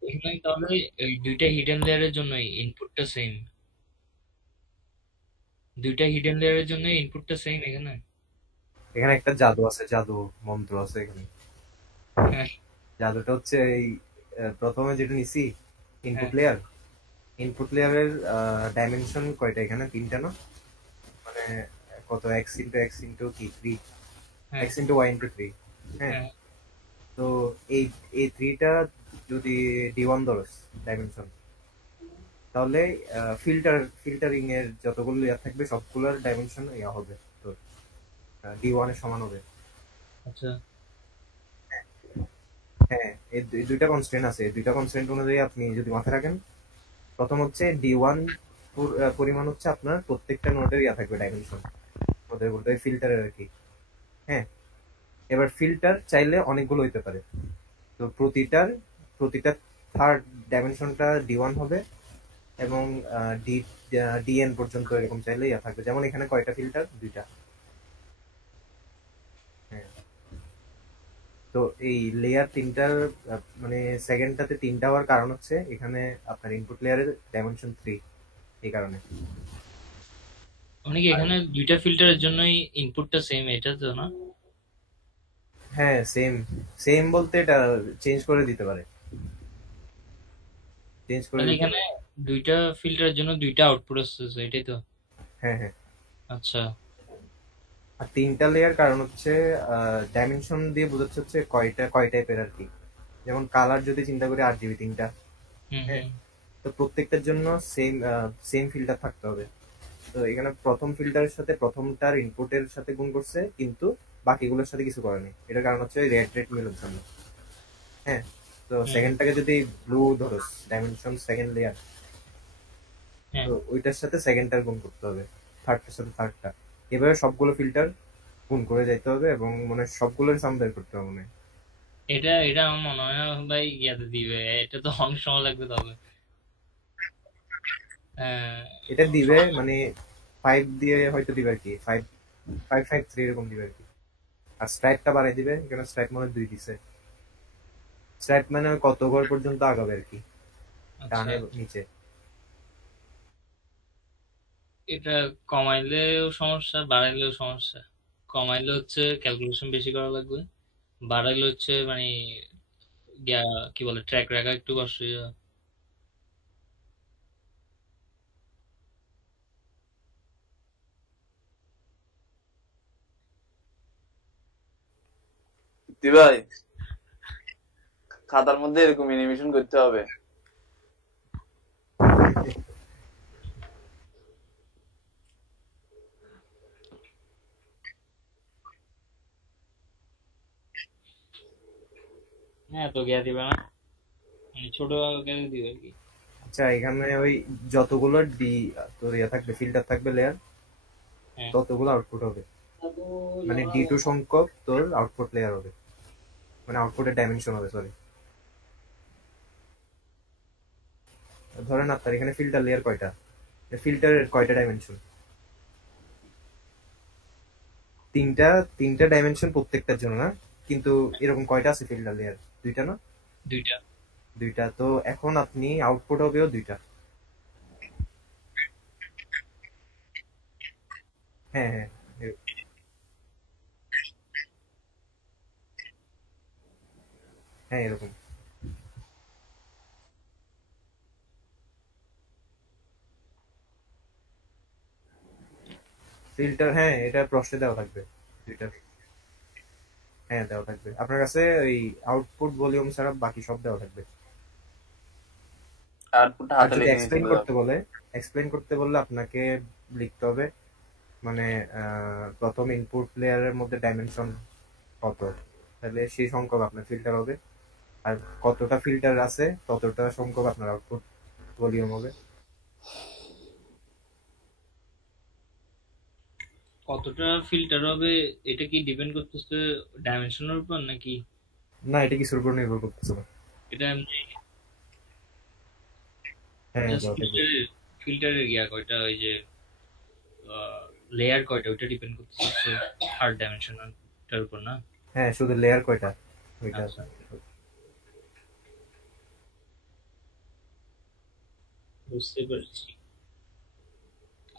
এখানে তাহলে এই দুইটা হিডেন লেয়ারের জন্যই ইনপুটটা সেম, দুইটা হিডেন লেয়ারের জন্য ইনপুটটা সেম এখানে। এখানে একটা জাদু আছে, জাদু মন্ত্র আছে এখানে। হ্যাঁ জাদুটা হচ্ছে এই প্রথমে যেটা নিছি ইনপুট হ্যাঁ লেয়ার, ইনপুট লেয়ারের ডাইমেনশন কয়টা এখানে? তিনটা না? মানে কত, এক্স ইন্টু এক্স ইন্টু কি থ্রি, হ্যাঁ X into Y into three. হ্যাঁ, হ্যাঁ। তো এই এই থ্রিটা যদি D1 ধরস ডাইমেনশন, তাহলে ফিল্টারিং এর যতগুলো ইয়া থাকবে সবগুলোর ডাইমেনশন ইয়া হবে, তো D1 এর সমান হবে। আচ্ছা হ্যাঁ, এই দুইটা কনস্ট্রেন্ট আছে, এই দুইটা কনস্ট্রেন্ট অনুযায়ী আপনি যদি মাথায় রাখেন, প্রথম হচ্ছে D1 পরিমাণ হচ্ছে আপনার প্রত্যেকটা নোডের ইয়া থাকবে ডাইমেনশন, ওদের বলতে ফিল্টারের আর কি। হ্যাঁ, এবার ফিল্টার চাইলে অনেকগুলো হইতে পারে, তো প্রতিটা থার্ড ডাইমেনশনটা D1 হবে, এবং ডি ডিএন পর্যন্ত এরকম চাইলে ইয়া থাকবে। যেমন এখানে কয়টা ফিল্টার? দুইটা। হ্যাঁ, তো এই লেয়ার তিনটার মানে সেকেন্ডটাতে তিনটা হওয়ার কারণ হচ্ছে এখানে আপনার ইনপুট লেয়ারের ডাইমেনশন থ্রি, এই কারণে। মানে কি আর এখানে দুইটা ফিল্টারের জন্যই ইনপুটটা সেম, এটা তো না? হ্যাঁ, সেম। সেম বলতে এটা চেঞ্জ করে দিতে পারে, চেঞ্জ করে মানে দিতে এখানে পারে। দুইটা ফিল্টারের জন্য দুইটা আউটপুট আসতেছে, এটাই তো? হ্যাঁ হ্যাঁ। আচ্ছা। আর তিনটা লেয়ার কারণ হচ্ছে ডাইমেনশন দিয়ে বোঝাচ্ছে হচ্ছে কয়টা কয় টাইপের আর কি। যেমন কালার যদি চিন্তা করি, 8 GB তিনটা। হুম হ্যাঁ, হুম। তো প্রত্যেকটার জন্য সেম সেম ফিল্টার থাকতে হবে। তো এখানে প্রথম ফিল্টারের সাথে প্রথমটার ইনপুটের সাথে গুণ করছে, কিন্তু বাকিগুলোর সাথে কিছু করেনি। এটার কারণ হচ্ছে রেড রেড মিলের জন্য। হ্যাঁ, তো হুম সেকেন্ডটাকে যদি ব্লু ধরো, ডাইমেনশন সেকেন্ড লেয়ার, হ্যাঁ। তো ওইটার সাথে সেকেন্ডটার গুণ করতে হবে, থার্ডটার সাথে থার্ডটা। এভাবে সবগুলো ফিল্টার গুণ করে যাইতে হবে, এবং মানে সবগুলোর সাম বের করতে হবে মনে হয়। এটা এটা আমার মনে হয় না ভাই ইয়াতে দিবে, এটা তো অনেক সময় লাগবে তবে। হ্যাঁ। এটা দিবে মানে 5 দিয়ে হয়তো দিবে আর কি, 5 5 5 3 এরকম দিবে আর কি। আর স্ট্রাইপটা বাড়াই দিবে, এখানে স্ট্রাইপ মনে হয় 2 দিছে। স্ট্রাইপ মানে কত ঘর পর্যন্ত আগাবে আর কি, আচ্ছা, ডানে নিচে। এটা কমাইলেও সমস্যা, বাড়াইলেও সমস্যা। কমাইলে হচ্ছে ক্যালকুলেশন বেশি করা লাগবে, বাড়াইলে হচ্ছে মানে গিয়া কি বলে ট্র্যাক রাখা একটু কষ্ট হয়ে যাবে। দি ভাই, খাতার মধ্যে এরকম অ্যানিমেশন করতে হবে। হ্যাঁ, তো গিয়া দিবে না, মানে ছোট আকারে দিবে আর কি। আচ্ছা, এখানে ওই যতগুলো ডি তোর ইয়ে থাকবে, ফিল্টার থাকবে লেয়ার, হ্যাঁ। ততগুলো আউটপুট হবে। মানে D2 সংখ্যক তোর আউটপুট লেয়ার হবে, মানে আউটপুটের ডাইমেনশন হবে, সরি। ধরেন আপনার এখানে ফিল্টার লেয়ার কয়টা, ফিল্টারের কয়টা ডাইমেনশন? তিনটা। তিনটা ডাইমেনশন প্রত্যেকটার জন্য না, কিন্তু এরকম কয়টা আছে ফিল্টার লেয়ার? দুইটা না? দুইটা। দুইটা, তো এখন আপনি আউটপুট হবেও দুইটা। হ্যাঁ হ্যাঁ, হ্যাঁ এরকম। ফিল্টার, হ্যাঁ এটা প্রশ্নে দেওয়া থাকবে দুইটা। হ্যাঁ দেওয়া থাকবে আপনার কাছে, ওই আউটপুট ভলিউম ছাড়া বাকি সব দেওয়া থাকবে। আউটপুটটা আর হাতে যদি লিখে নিয়ে এক্সপ্লেইন চলে যাও। করতে বলে, এক্সপ্লেইন করতে বললে আপনাকে লিখতে হবে মানে প্রথম ইনপুট লেয়ারের মধ্যে ডাইমেনশন কত, তাহলে সেই সংখ্যক আপনার ফিল্টার হবে। আর কতটা ফিল্টার আছে ততটা সংখ্যক আপনার আউটপুট ভলিউম হবে। কতটা ফিল্টার হবে এটা কি ডিপেন্ড করতেছে ডাইমেনশনের উপর নাকি? না, এটা কিছুর উপর নির্ভর করতেছে না। এটা এমনি হ্যাঁ, জাস্ট যত ফিল্টারের ইয়া কয়টা, ওই যে লেয়ার কয়টা, ওইটা ডিপেন্ড করতেছে থার্ড ডাইমেনশনটার উপর না? হ্যাঁ, শুধু লেয়ার কয়টা ওইটা। আচ্ছা, বুঝতে পারছি।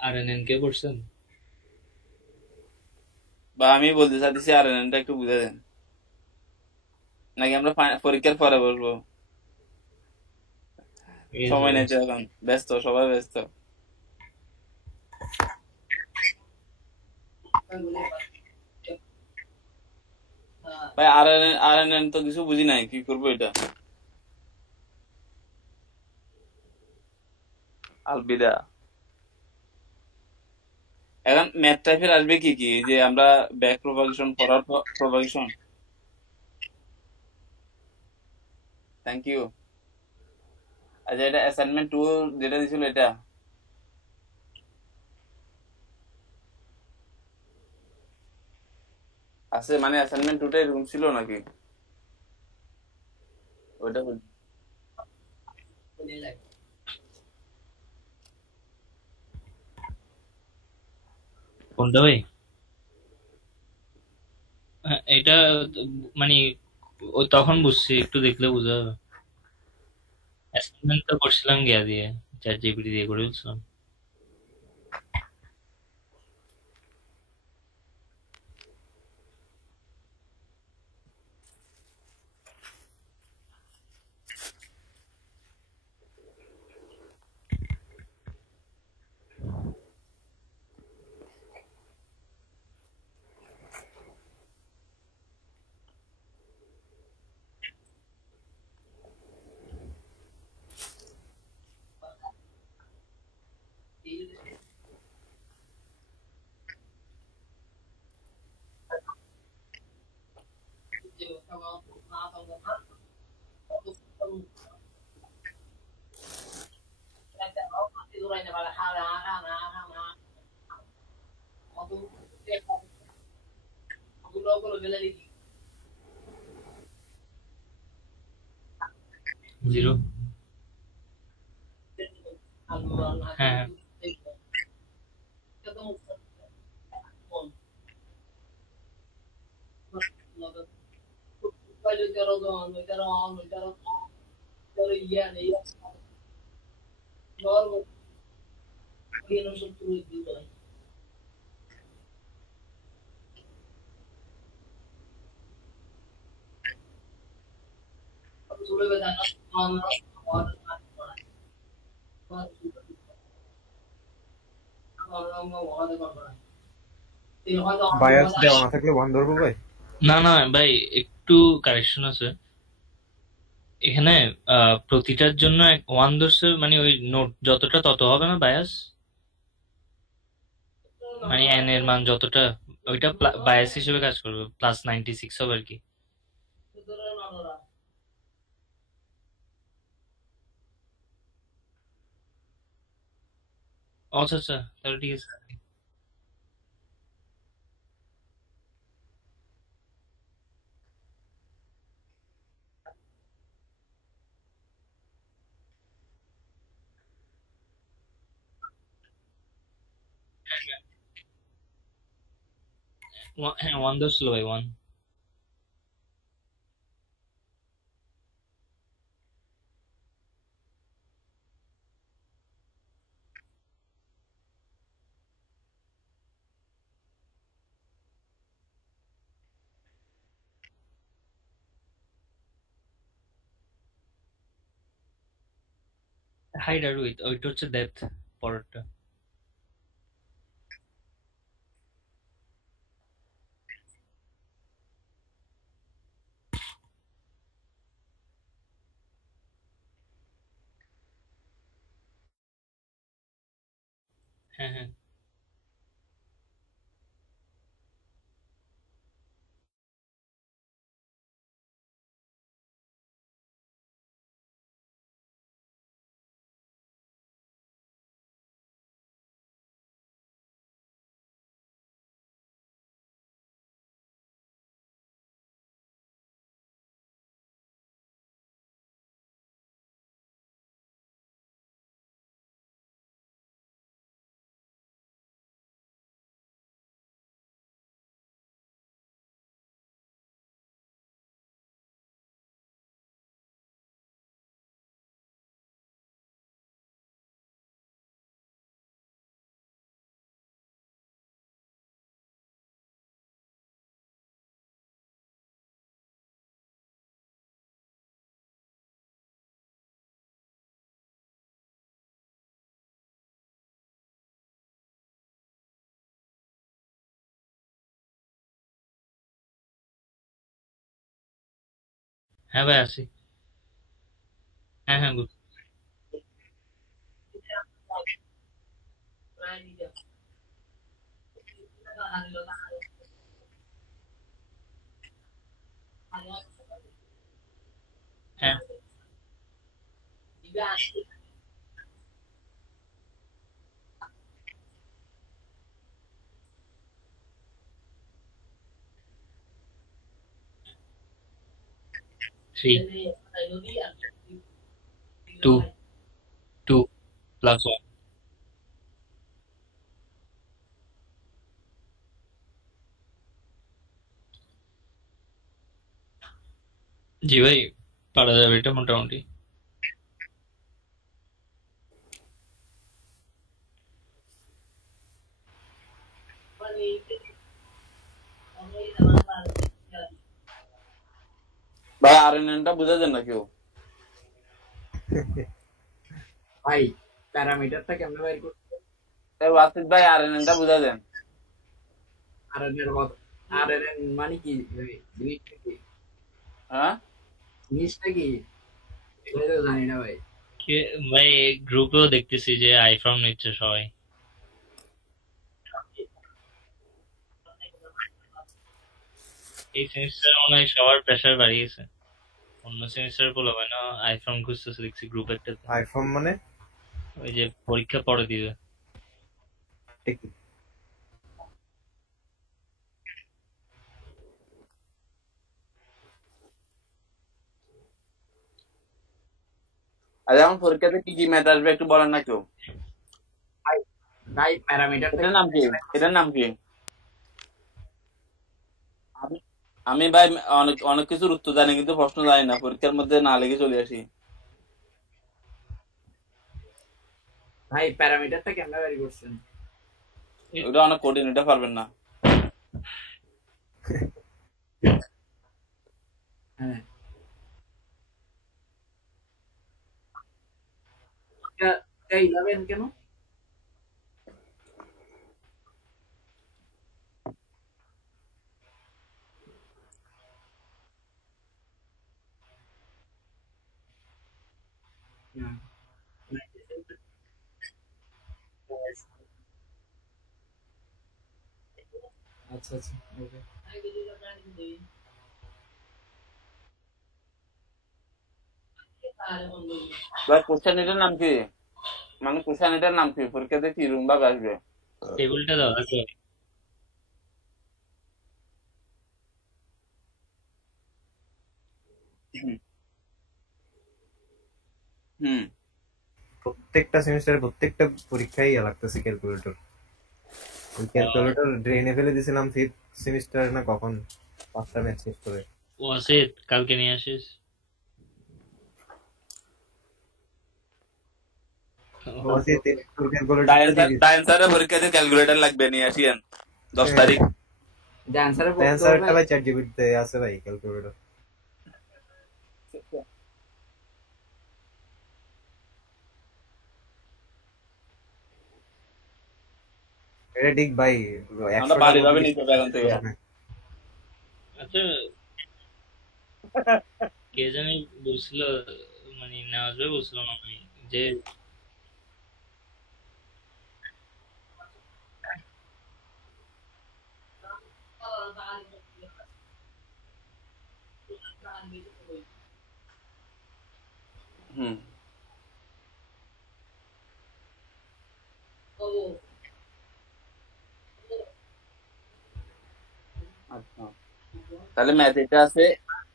আর এন এন কে পড়ছেন? বা আমি বলতে চাইতেছি আর টা একটু বুঝে দেন, নাকি আমরা পরীক্ষার পরে বলবো? এই যে সময় নেই তো এখন, ব্যস্ত, সবাই ব্যস্ত। ভাই আর এন তো কিছু বুঝি নাই, কি করবো এটা? আলবিদা। এখন ম্যাথ টাইপের আসবে কি কি, যে আমরা back propagation, forward propagation. Thank you. আচ্ছা, এটা অ্যাসাইনমেন্ট 2 যেটা দিছিল এটা আছে, মানে অ্যাসাইনমেন্ট 2টা এরকম ছিল নাকি? ওইটা কোনটা ভাই? এটা মানে ওই তখন বুঝছি, একটু দেখলে বোঝা যাবে। অ্যাসাইনমেন্ট তো করছিলাম গিয়া দিয়ে, চ্যাট জিপিটি দিয়ে করে ফেলছিলাম। জিরো। হ্যাঁ, বায়াস দেওয়া না থাকলে ওয়ান ধরবো ভাই। না না ভাই, একটু কারেকশন আছে এখানে। প্রতিটার জন্য ওয়ান ধরছে, মানে ওই নোট যতটা তত হবে না বায়াস, মানে এন এর মান যতটা, ওইটা বায়াস হিসেবে কাজ করবে, +96 হবে আর কি। আচ্ছা আচ্ছা, তাহলে ঠিক আছে। হ্যাঁ, ওয়ান ধরছিল ভাই, ওয়ান। হাইট আর উইথ, ওইটা হচ্ছে ডেপথ পরেরটা। হ্যাঁ হ্যাঁ হ্যাঁ ভাই আছি। হ্যাঁ হ্যাঁ হ্যাঁ 3 2 2 +1। জি ভাই, পারা যাবে এটা মোটামুটি। ভাই আরএনএনটা বুঝা যায় না কেউ? ভাই প্যারামিটারটা কেমনে বের করতে? ওয়াসিফ ভাই আরএনএনটা বুঝা যায়? আরএনএর কত? আরএনএন মানে কি ভাই? জিনিসটা কি? হ্যাঁ, জিনিসটা কি? এটাই তো জানি না ভাই। ভাই গ্রুপেও দেখতেছি যে আইফর্ম নিচ্ছে সবাই। এই সেমিস্টার মনে হয় সবার প্রেশার বাড়িয়েছে। অন্য সেমিস্টার বলো হয় না, আইফর্ম খুঁজতেছে দেখছি গ্রুপ একটাতে। আইফোন মানে ওই যে পরীক্ষা পরে দিবে। ঠিক। আর এখন পরীক্ষাতে কি কি ম্যাথ আসবে একটু বলেন না কেউ? ভাই ভাই প্যারামিটারটা এটার নাম কি? এটার নাম কি? আমি আমি ভাই অনেক অনেক কিছুর উত্তর জানি কিন্তু প্রশ্ন জানি না, পরীক্ষার মধ্যে না লিখে চলে আসি। ভাই প্যারামিটারটা কেমনে বের করছেন? ওটা অনেক কঠিন, এটা পারবেন না। হ্যাঁ, এটা এটা 11 কেন? না। আচ্ছা আচ্ছা ওকে। ভাই কোশ্চেন এটার নাম কি? মানে কোশ্চেন এটার নাম কি? পরীক্ষাতে কি রুম ভাবে আসবে? টেবিলটা দাও আছে। হুম হুম। প্রত্যেকটা সেমিস্টারে প্রত্যেকটা পরীক্ষায় ইয়া লাগতেছে ক্যালকুলেটর। ওই ক্যালকুলেটর ড্রেনে ফেলে দিয়েছিলাম ফিফথ সেমিস্টার না কখন, 5টা ম্যাথ শেষ করে। ও আছে, কালকে নিয়ে আসিস। ও আছে তোর ক্যালকুলেটরটা দিয়ে দিচ্ছে। ডাইন্সারের পরীক্ষাতে ক্যালকুলেটর লাগবে, নিয়ে আসিয়েন 10 তারিখ। যে অ্যানসারে পড়তে অ্যান্সারটা হবে। ভাই চ্যাট জিপিটিতে আছে ভাই ক্যালকুলেটর। এটা ঠিক ভাই, আমরা 100টার বাড়ি মধ্যে ভাবে 20 নিতে হবে এখন থেকে। আচ্ছা, কে জানি বলছিল, মানে নেওয়া যাবে বলছিল না আমি, যে হুম, আচ্ছা। তাহলে ম্যাথ এটা আছে,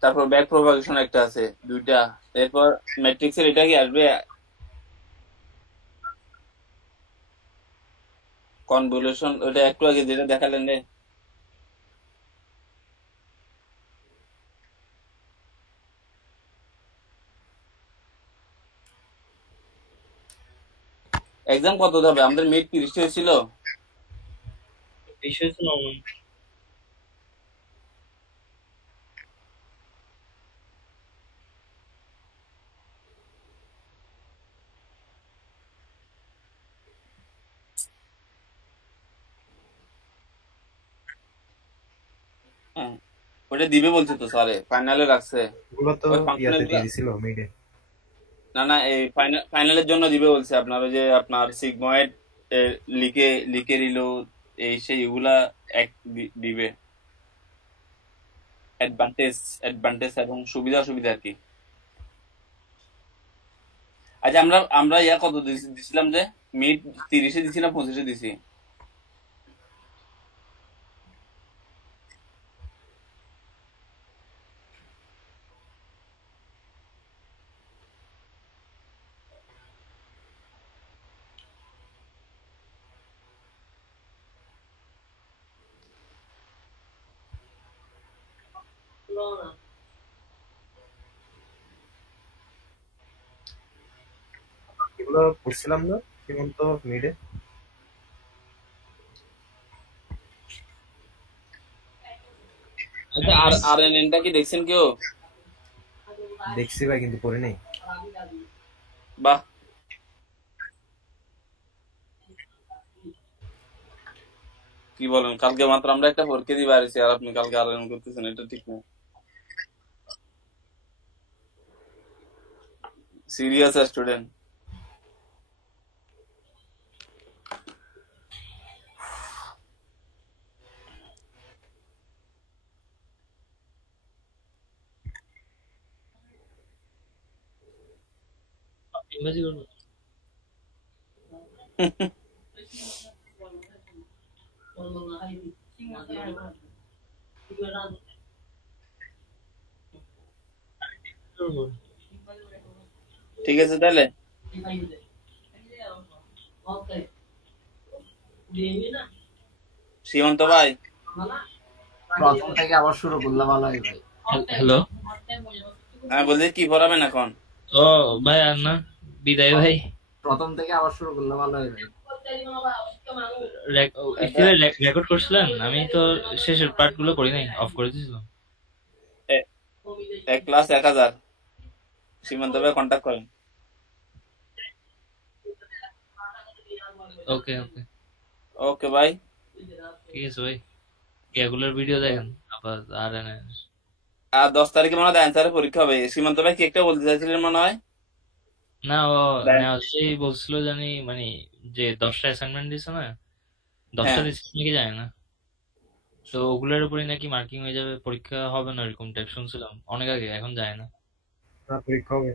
তারপর ব্যাক প্রপাগেশন একটা আছে, দুইটা। এরপর ম্যাট্রিক্সের এটা কি আসবে, কনভলিউশন, ওটা একটু আগে যেটা দেখালেন রে। এক্সাম কত হবে? আমাদের মিড 30 হয়েছিল। বিষয় তো নরমাল। হ্যাঁ, ওটা দিবে বলছে তো স্যারে, ফাইনালে রাখছে। এগুলো তো ওই ইয়াতে ফাংশনাল, দিয়ে দিছিল মিডে। না না, এই ফাইনালের জন্য দিবে বলছে। আপনার ওই যে আপনার সিগময়েড লিখে লিখে দিল, এই সেই এগুলা এক দিবে, অ্যাডভান্টেজ অ্যাডভান্টেজ এবং সুবিধা সুবিধা আর কি। আচ্ছা, আমরা আমরা ইয়া কত দিছিলাম যে, মিড 30-এ দিছি না 25-এ দিছি? এগুলো পড়ছিলাম না সীমন্ত মিডে। আচ্ছা, আর আর এন টা কি দেখছেন কেউ? দেখছি ভাই, কিন্তু পড়ে নেই। বাহ, কি বলেন! কালকে মাত্র আমরা একটা পরীক্ষা দিয়ে বাড়িছি, আর আপনি কালকে আর এন করতেছেন, এটা ঠিক না। Serious student. ইংরেজি করবো। করবো। ঠিক আছে তাহলে। সীমন্ত ভাই, প্রথম থেকে আবার শুরু করলে ভালো হয় ভাই। হ্যালো। আমি বলছি কি পড়াবেন এখন? ও ভাই, আর না, বিদায় ভাই। প্রথম থেকে আবার শুরু করলে ভালো হয় ভাই। রেকর্ড করছিলেন? আমি তো শেষের পার্ট গুলো করি নাই, অফ করে দিয়েছিলাম। এক ক্লাস 1000। সীমন্ত ভাই কন্ট্যাক্ট করেন। ওকে ওকে, ওকে ভাই। ঠিক আছে ভাই। এগুলোর ভিডিও দেখেন আবার। আর আর 10 তারিখে মনে হয় অ্যান্সারের পরীক্ষা হবে। সীমন্ত ভাই কি একটা বলতে চাইছিলেন মনে হয়। না, ও দেন। নেওয়াজেই বলছিল জানি, মানে যে 10টা অ্যাসাইনমেন্ট দিছে না, 10টা হ্যাঁ, দিচ্ছে নাকি জানি না। তো ওগুলোর উপরই নাকি মার্কিং হয়ে যাবে, পরীক্ষা হবে না এরকম টাইপ শুনছিলাম অনেক আগে, এখন যায় না। পরীক্ষা হবে।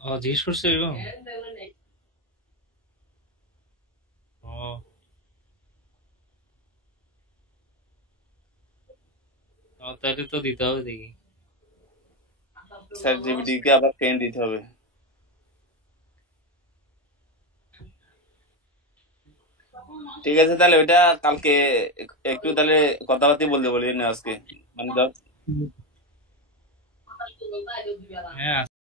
ও জিজ্ঞেস করছে এরকম? ও, তাহলে তো দিতে হবে দেখি। স্যার জিপিটি কে আবার পেন দিতে হবে। ঠিক আছে তাহলে, ওইটা কালকে একটু তাহলে কথাবার্তা বলতে বলি না আজকে, মানে হ্যাঁ।